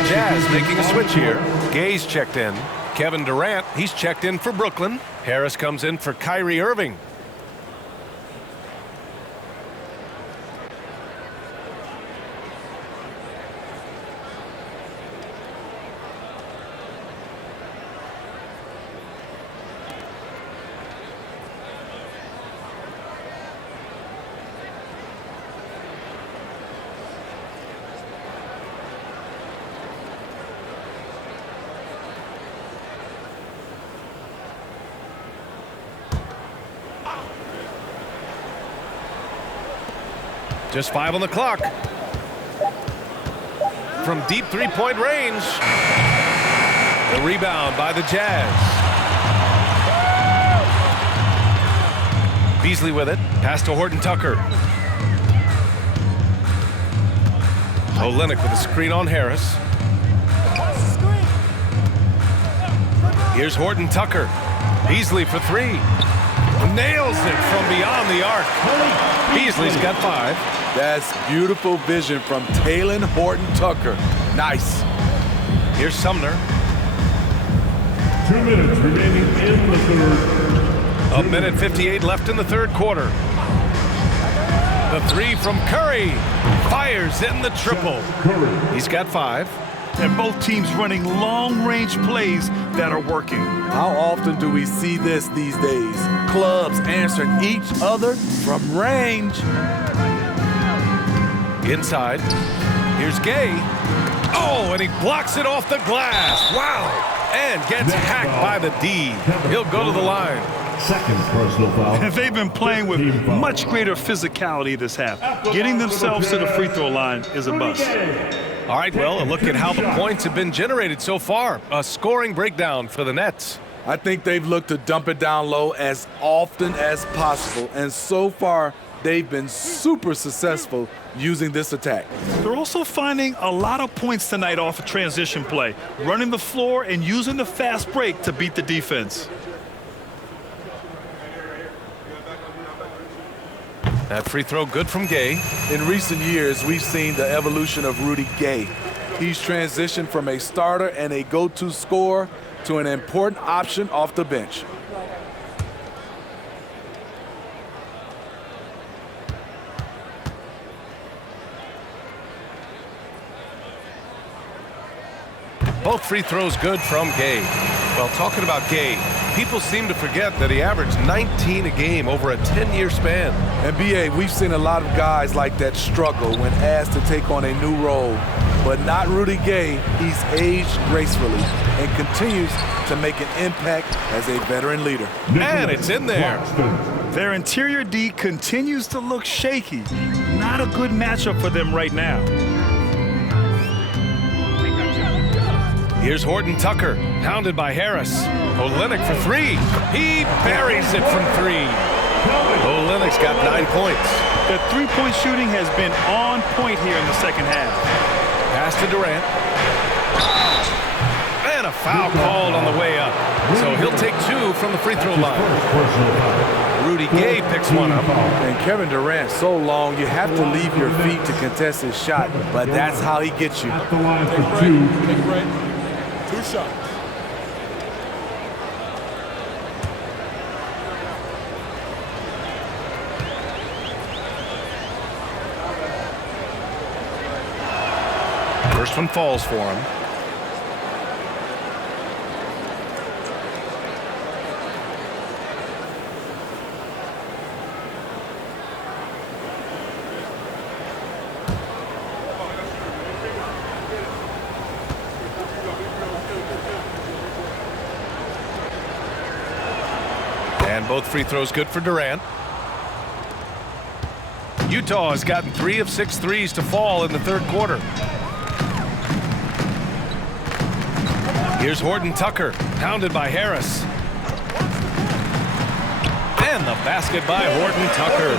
Jazz making a switch here. Gay's checked in. Kevin Durant, he's checked in for Brooklyn. Harris comes in for Kyrie Irving. Just 5 on the clock. From deep three-point range. The rebound by the Jazz. Beasley with it. Pass to Horton Tucker. Olynyk with a screen on Harris. Here's Horton Tucker. Beasley for three. Nails it from beyond the arc. Beasley's got 5. That's beautiful vision from Talen Horton Tucker. Nice. Here's Sumner. 2 minutes remaining in the third. A minute 58 left in the third quarter. The three from Curry. Fires in the triple. He's got 5. And both teams running long-range plays that are working. How often do we see this these days? Clubs answering each other from range. Inside. Here's Gay. Oh, and he blocks it off the glass. Wow. And gets hacked by the D. He'll go to the line. Second personal foul. And they've been playing with much greater physicality this half. Getting themselves to the free throw line is a must. All right, well, a look at how the points have been generated so far. A scoring breakdown for the Nets. I think they've looked to dump it down low as often as possible, and so far they've been super successful using this attack. They're also finding a lot of points tonight off of transition play, running the floor and using the fast break to beat the defense. That free throw good from Gay. In recent years, we've seen the evolution of Rudy Gay. He's transitioned from a starter and a go-to scorer to an important option off the bench. Both free throws good from Gay. Well, talking about Gay, people seem to forget that he averaged 19 a game over a 10-year span. And B.A., we've seen a lot of guys like that struggle when asked to take on a new role. But not Rudy Gay. He's aged gracefully and continues to make an impact as a veteran leader. And it's in there. Their interior D continues to look shaky. Not a good matchup for them right now. Here's Horton Tucker, pounded by Harris. Olynyk for three. He buries it from 3. Olynyk's got 9 points. The three-point shooting has been on point here in the second half. Pass to Durant. And a foul called on the way up. So he'll take 2 from the free throw line. Rudy Gay picks one up. And Kevin Durant, so long, you have to leave your feet to contest his shot, but that's how he gets you. At the line for 2. 2 shots. First one falls for him. And both free throws good for Durant. Utah has gotten 3 of 6 threes to fall in the third quarter. Here's Horton Tucker, pounded by Harris. And the basket by Horton Tucker.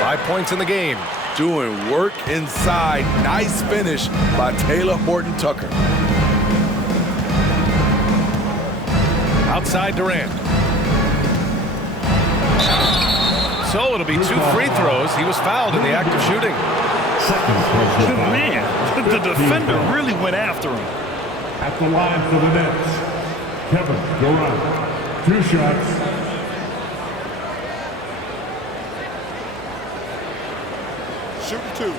5 points in the game. Doing work inside. Nice finish by Taylor Horton Tucker. Outside Durant. So it'll be 2 free throws. He was fouled in the act of shooting. Man, the defender really went after him. At the line for the Nets, Kevin Durant. 2 shots. Shoot 2.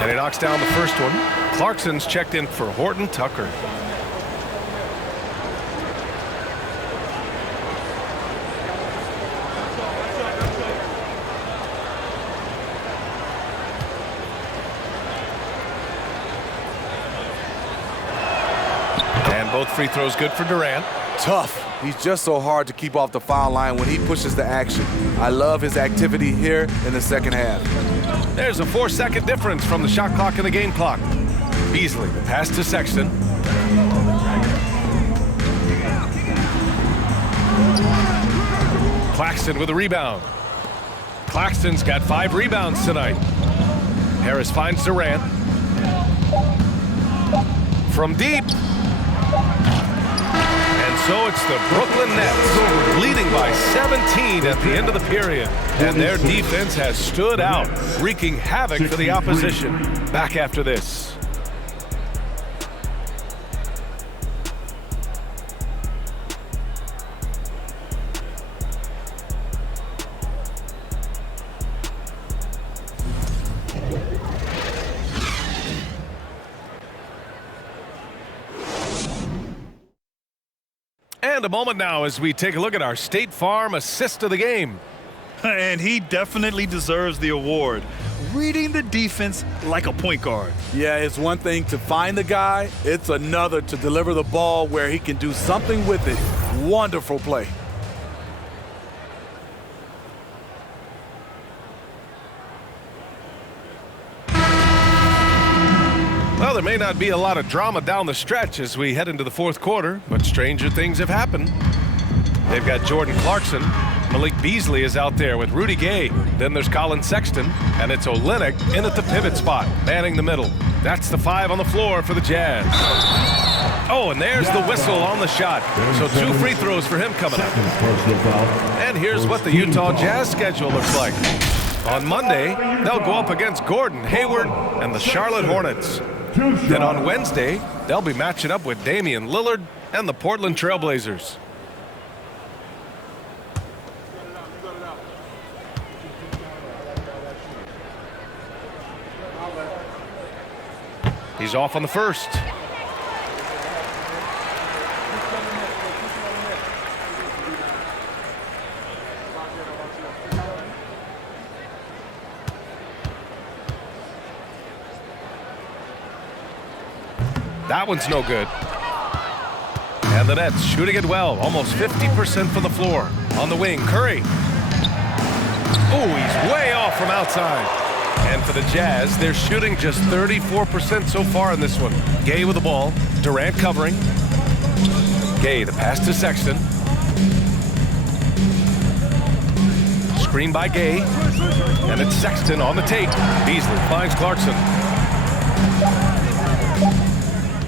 And he knocks down the first one. Clarkson's checked in for Horton Tucker. And both free throws good for Durant. Tough. He's just so hard to keep off the foul line when he pushes the action. I love his activity here in the second half. There's a 4-second difference from the shot clock and the game clock. Beasley, pass to Sexton. Claxton with a rebound. Claxton's got 5 rebounds tonight. Harris finds Durant. From deep. And so it's the Brooklyn Nets leading by 17 at the end of the period. And their defense has stood out, wreaking havoc for the opposition. Back after this. And a moment now as we take a look at our State Farm assist of the game. And he definitely deserves the award. Reading the defense like a point guard. Yeah, it's one thing to find the guy. It's another to deliver the ball where he can do something with it. Wonderful play. Well, there may not be a lot of drama down the stretch as we head into the fourth quarter, but stranger things have happened. They've got Jordan Clarkson. Malik Beasley is out there with Rudy Gay. Then there's Colin Sexton, and it's Olynyk in at the pivot spot, manning the middle. That's the 5 on the floor for the Jazz. Oh, and there's the whistle on the shot. So 2 free throws for him coming up. And here's what the Utah Jazz schedule looks like. On Monday, they'll go up against Gordon Hayward and the Charlotte Hornets. Then on Wednesday, they'll be matching up with Damian Lillard and the Portland Trailblazers. He's off on the first. That one's no good. And the Nets shooting it well, almost 50% from the floor. On the wing, Curry. Oh, he's way off from outside. And for the Jazz, they're shooting just 34% so far in this one. Gay with the ball, Durant covering. Gay, the pass to Sexton. Screen by Gay. And it's Sexton on the take. Beasley finds Clarkson.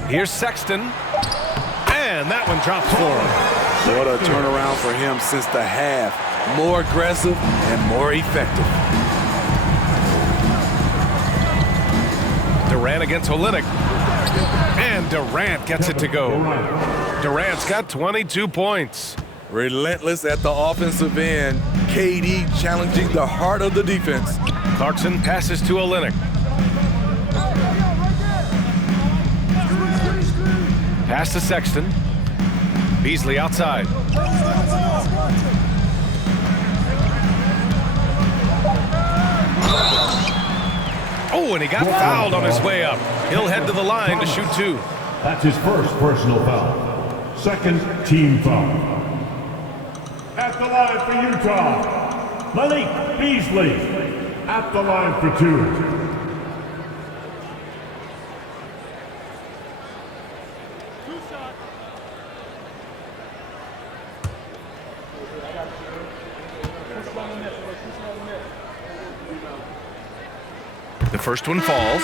Here's Sexton, and that one drops for him. What a turnaround for him since the half. More aggressive and more effective. Durant against Olynyk, and Durant gets it to go. Durant's got 22 points. Relentless at the offensive end. KD challenging the heart of the defense. Clarkson passes to Olynyk. Pass to Sexton. Beasley outside. Oh, and he got fouled on his way up. He'll head to the line to shoot 2. That's his first personal foul. Second team foul. At the line for Utah, Malik Beasley. At the line for 2. The first one falls.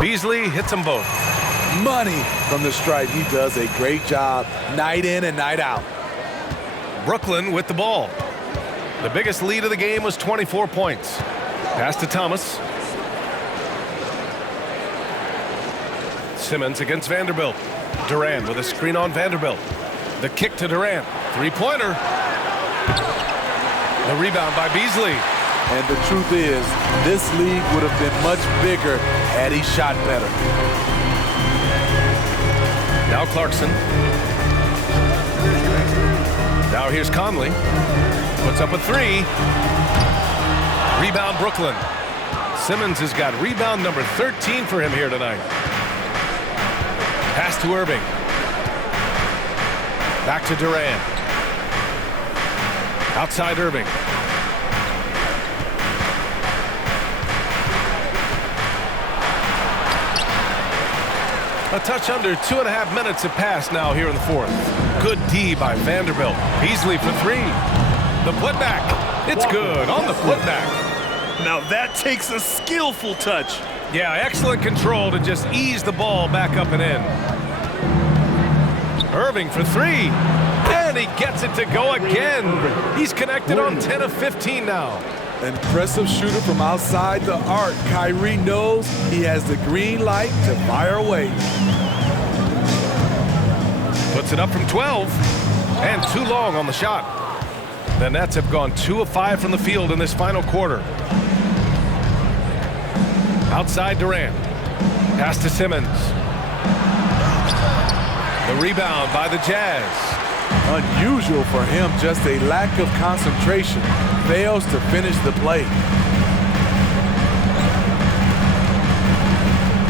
Beasley hits them both. Money from the stripe. He does a great job night in and night out. Brooklyn with the ball. The biggest lead of the game was 24 points. Pass to Thomas. Simmons against Vanderbilt. Durant with a screen on Vanderbilt. The kick to Durant. Three-pointer. The rebound by Beasley. And the truth is, this league would have been much bigger had he shot better. Now Clarkson. Now here's Conley. Puts up a 3. Rebound Brooklyn. Simmons has got rebound number 13 for him here tonight. Pass to Irving. Back to Durant. Outside Irving. A touch under 2.5 minutes have passed now here in the fourth. Good D by Vanderbilt. Beasley for three. The putback. It's good on the putback. Now that takes a skillful touch. Yeah, excellent control to just ease the ball back up and in. Irving for three. And he gets it to go again. He's connected on 10 of 15 now. Impressive shooter from outside the arc. Kyrie knows he has the green light to fire away. Puts it up from 12. And too long on the shot. The Nets have gone 2 of 5 from the field in this final quarter. Outside Durant. Pass to Simmons. The rebound by the Jazz. Unusual for him, just a lack of concentration. Fails to finish the play.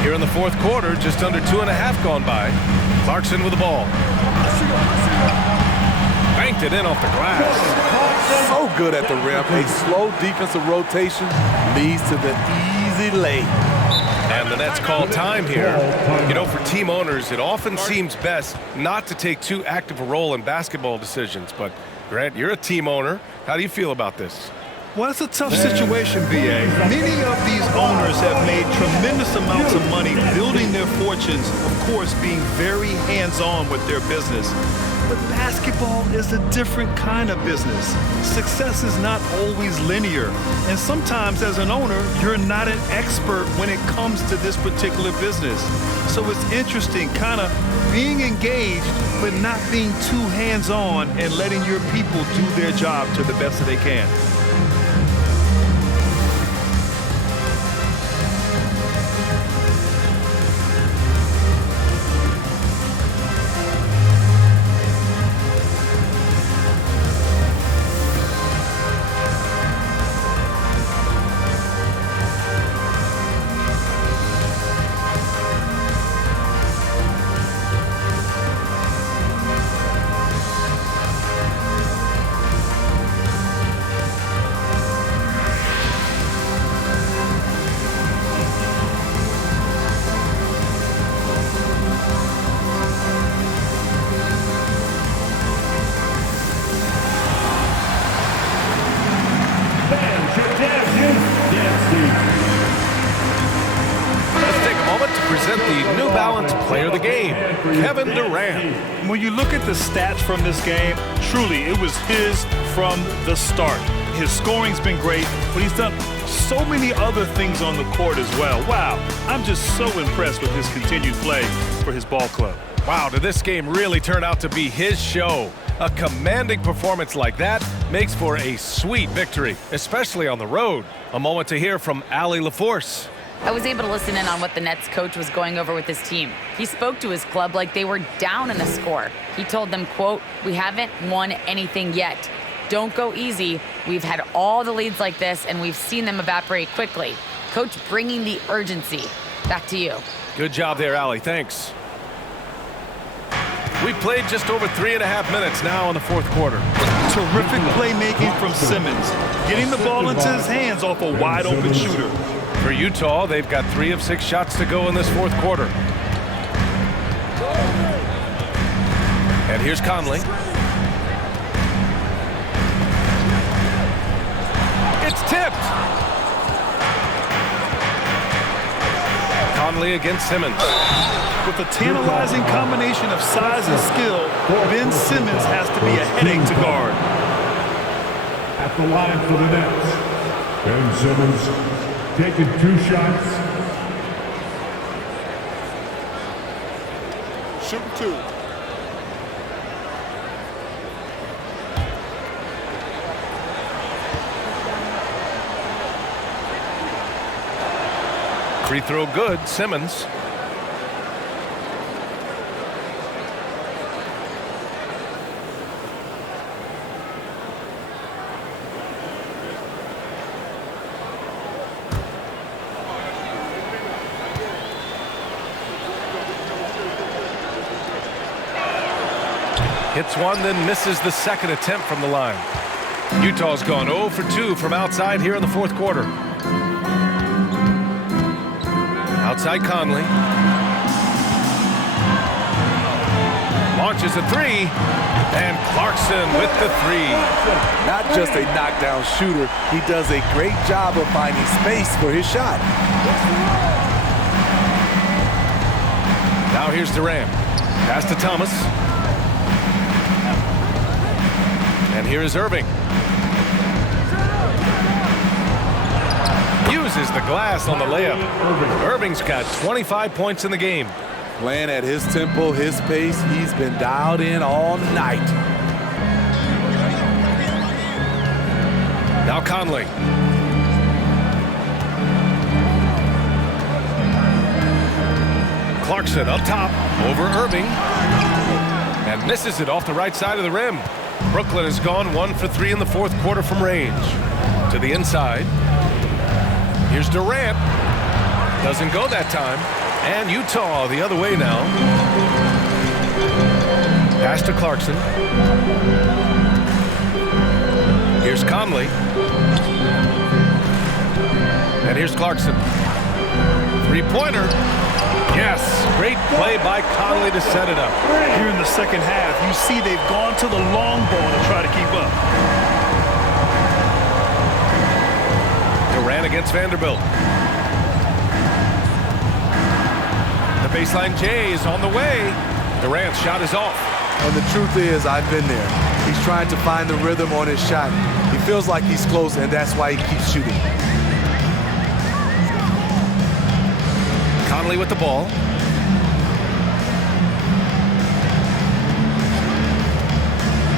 Here in the fourth quarter, just under 2.5 gone by. Clarkson with the ball. Banked it in off the glass. So good at the rim. A slow defensive rotation leads to the easy lay. And the Nets call time here. You know, for team owners, it often seems best not to take too active a role in basketball decisions. But, Grant, you're a team owner. How do you feel about this? Well, it's a tough situation, B.A. Many of these owners have made tremendous amounts of money building their fortunes, of course, being very hands-on with their business. But basketball is a different kind of business. Success is not always linear. And sometimes as an owner, you're not an expert when it comes to this particular business. So it's interesting kind of being engaged, but not being too hands-on and letting your people do their job to the best that they can. When you look at the stats from this game, truly, it was his from the start. His scoring's been great, but he's done so many other things on the court as well. Wow, I'm just so impressed with his continued play for his ball club. Wow, did this game really turn out to be his show? A commanding performance like that makes for a sweet victory, especially on the road. A moment to hear from Allie LaForce. I was able to listen in on what the Nets coach was going over with his team. He spoke to his club like they were down in the score. He told them, quote, "We haven't won anything yet. Don't go easy. We've had all the leads like this, and we've seen them evaporate quickly." Coach bringing the urgency. Back to you. Good job there, Allie. Thanks. We've played just over 3.5 minutes now in the fourth quarter. Terrific playmaking from Simmons, getting the ball into his hands off a wide-open shooter. For Utah, they've got 3 of 6 shots to go in this fourth quarter. And here's Conley. It's tipped. Conley against Simmons. With a tantalizing combination of size and skill, Ben Simmons has to be a headache to guard. At the line for the Nets, Ben Simmons taking 2 shots. Shooting 2. Free throw good, Simmons. Hits one, then misses the second attempt from the line. Utah's gone 0 for 2 from outside here in the fourth quarter. Outside Conley. Launches a three, and Clarkson with the three. Not just a knockdown shooter, he does a great job of finding space for his shot. Now here's Durant. Pass to Thomas. And here is Irving. Uses the glass on the layup. Irving's got 25 points in the game. Playing at his tempo, his pace, he's been dialed in all night. Now Conley. Clarkson up top over Irving. And misses it off the right side of the rim. Brooklyn has gone 1 for 3 in the fourth quarter from range. To the inside. Here's Durant. Doesn't go that time. And Utah the other way now. Pass to Clarkson. Here's Conley. And here's Clarkson. Three-pointer. Yes, great play by Conley to set it up. Here in the second half, you see they've gone to the long ball to try to keep up. Durant against Vanderbilt. The baseline J is on the way. Durant's shot is off. And the truth is, I've been there. He's trying to find the rhythm on his shot. He feels like he's close, and that's why he keeps shooting. Conley with the ball.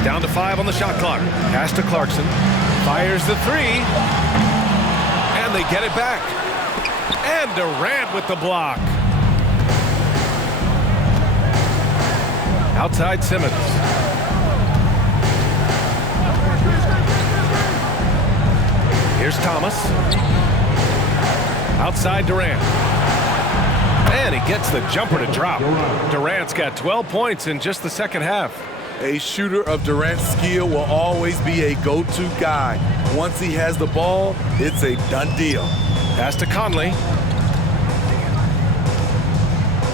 Down to 5 on the shot clock. Pass to Clarkson. Fires the three. And they get it back. And Durant with the block. Outside Simmons. Here's Thomas. Outside Durant. And he gets the jumper to drop. Durant's got 12 points in just the second half. A shooter of Durant's skill will always be a go-to guy. Once he has the ball, it's a done deal. Pass to Conley.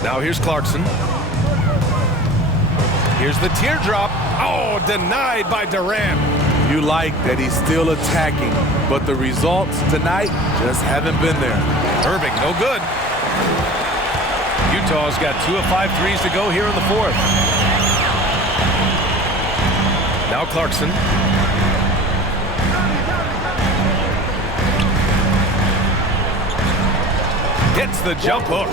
Now here's Clarkson. Here's the teardrop. Oh, denied by Durant. You like that he's still attacking, but the results tonight just haven't been there. Irving, no good. Utah's got 2 of 5 threes to go here in the fourth. Now Clarkson. Gets the jump hook.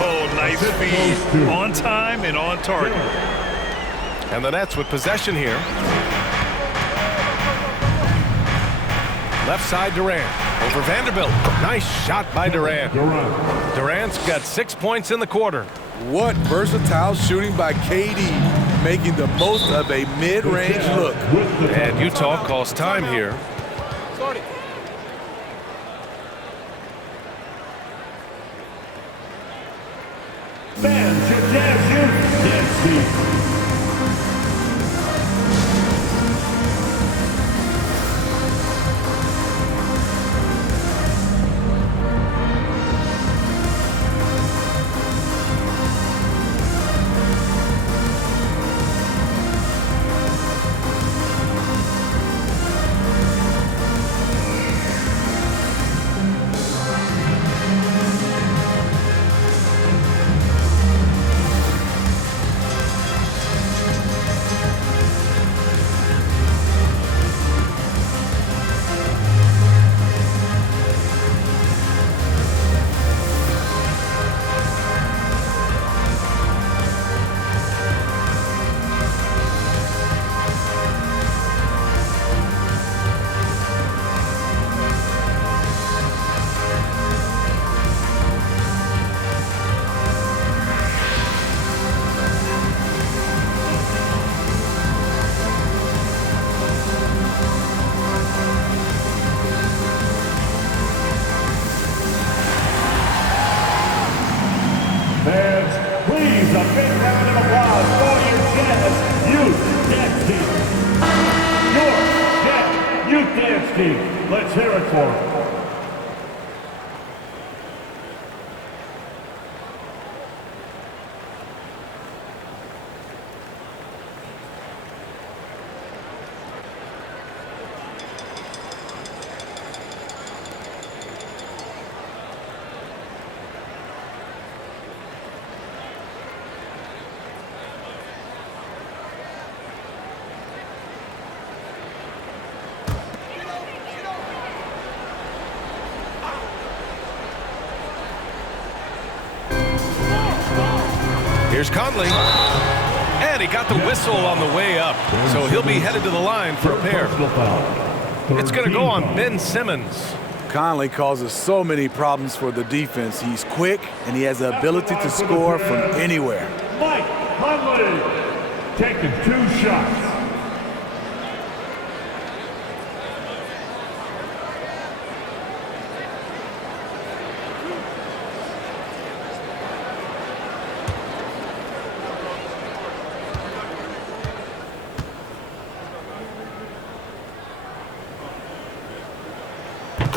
Oh, nice feed. On time and on target. And the Nets with possession here. Left side Durant. Over Vanderbilt. Nice shot by Durant. Durant's got 6 points in the quarter. What versatile shooting by KD, making the most of a mid-range look. And Utah calls time here. Fans, your dance team. safety. Let's hear it for him. Here's Conley. And he got the whistle on the way up. So he'll be headed to the line for a pair. It's going to go on Ben Simmons. Conley causes so many problems for the defense. He's quick, and he has the ability to score from anywhere. Mike Conley taking 2 shots.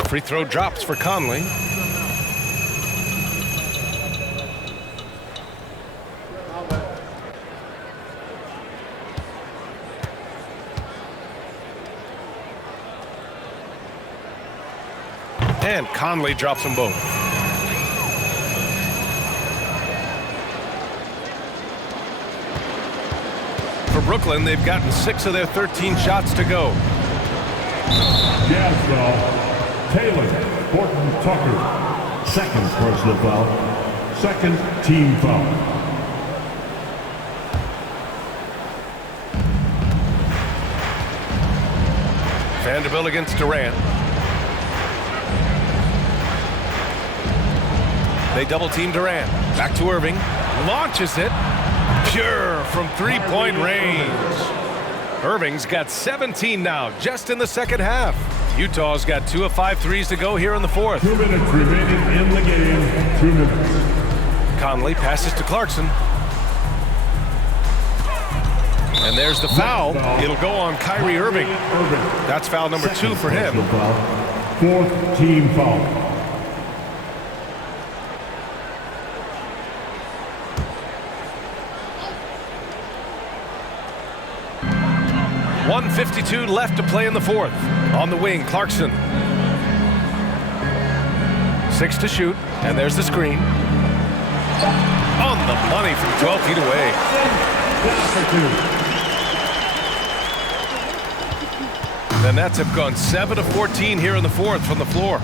Free throw drops for Conley. And Conley drops them both. For Brooklyn, they've gotten 6 of their 13 shots to go. Jazz foul. Taylor Horton Tucker. Second personal foul. Second team foul. Vanderbilt against Durant. They double team Durant. Back to Irving. Launches it. Pure from three-point range. Irving's got 17 now, just in the second half. Utah's got 2 of 5 threes to go here in the fourth. 2 minutes remaining in the game. 2 minutes. Conley passes to Clarkson. And there's the foul. It'll go on Kyrie Irving. That's foul number 2 for him. 4th team foul. .152 left to play in the fourth. On the wing, Clarkson. 6 to shoot, and there's the screen. On the money from 12 feet away. The Nets have gone 7 of 14 here in the fourth from the floor.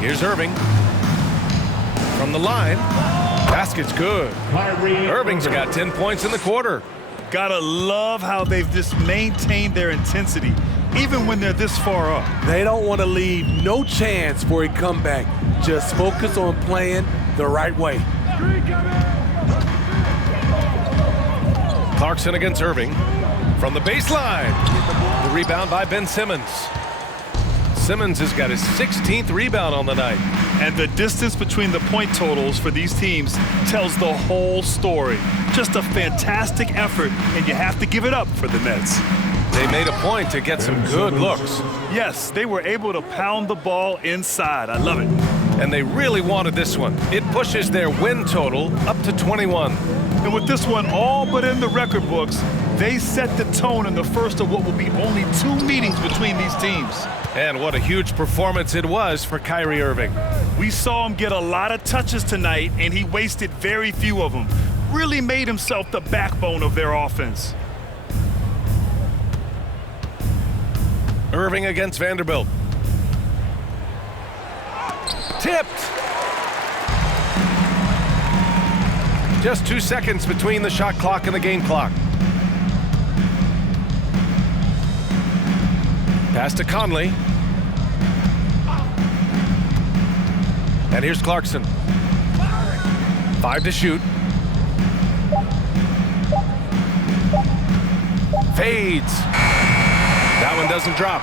Here's Irving. From the line. Basket's good. Irving's got 10 points in the quarter. Gotta love how they've just maintained their intensity, even when they're this far up. They don't want to leave no chance for a comeback. Just focus on playing the right way. Clarkson against Irving. From the baseline. The rebound by Ben Simmons. Simmons has got his 16th rebound on the night. And the distance between the point totals for these teams tells the whole story. Just a fantastic effort, and you have to give it up for the Nets. They made a point to get some good looks. Yes, they were able to pound the ball inside. I love it. And they really wanted this one. It pushes their win total up to 21. And with this one all but in the record books, they set the tone in the first of what will be only 2 meetings between these teams. And what a huge performance it was for Kyrie Irving. We saw him get a lot of touches tonight, and he wasted very few of them. Really made himself the backbone of their offense. Irving against Vanderbilt. Tipped. Just 2 seconds between the shot clock and the game clock. Pass to Conley. And here's Clarkson. 5 to shoot. Fades. That one doesn't drop.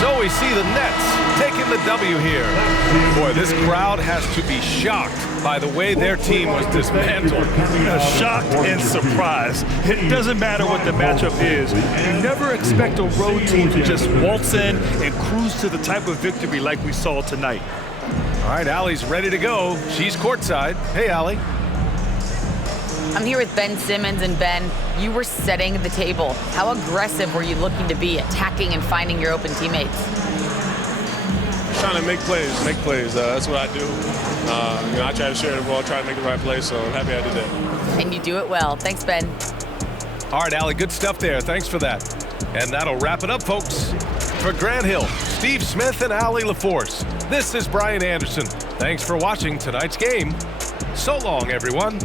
So we see the Nets taking the W here. Boy, this crowd has to be shocked by the way their team was dismantled. Shocked and surprised. It doesn't matter what the matchup is. You never expect a road team to just waltz in and cruise to the type of victory like we saw tonight. All right, Allie's ready to go. She's courtside. Hey, Allie. I'm here with Ben Simmons, and Ben, you were setting the table. How aggressive were you looking to be, attacking and finding your open teammates? Trying to make plays. That's what I do. I try to share the ball, try to make the right play, so I'm happy I did that. And you do it well. Thanks, Ben. All right, Allie, good stuff there. Thanks for that. And that'll wrap it up, folks. For Grant Hill, Steve Smith, and Allie LaForce, this is Brian Anderson. Thanks for watching tonight's game. So long, everyone.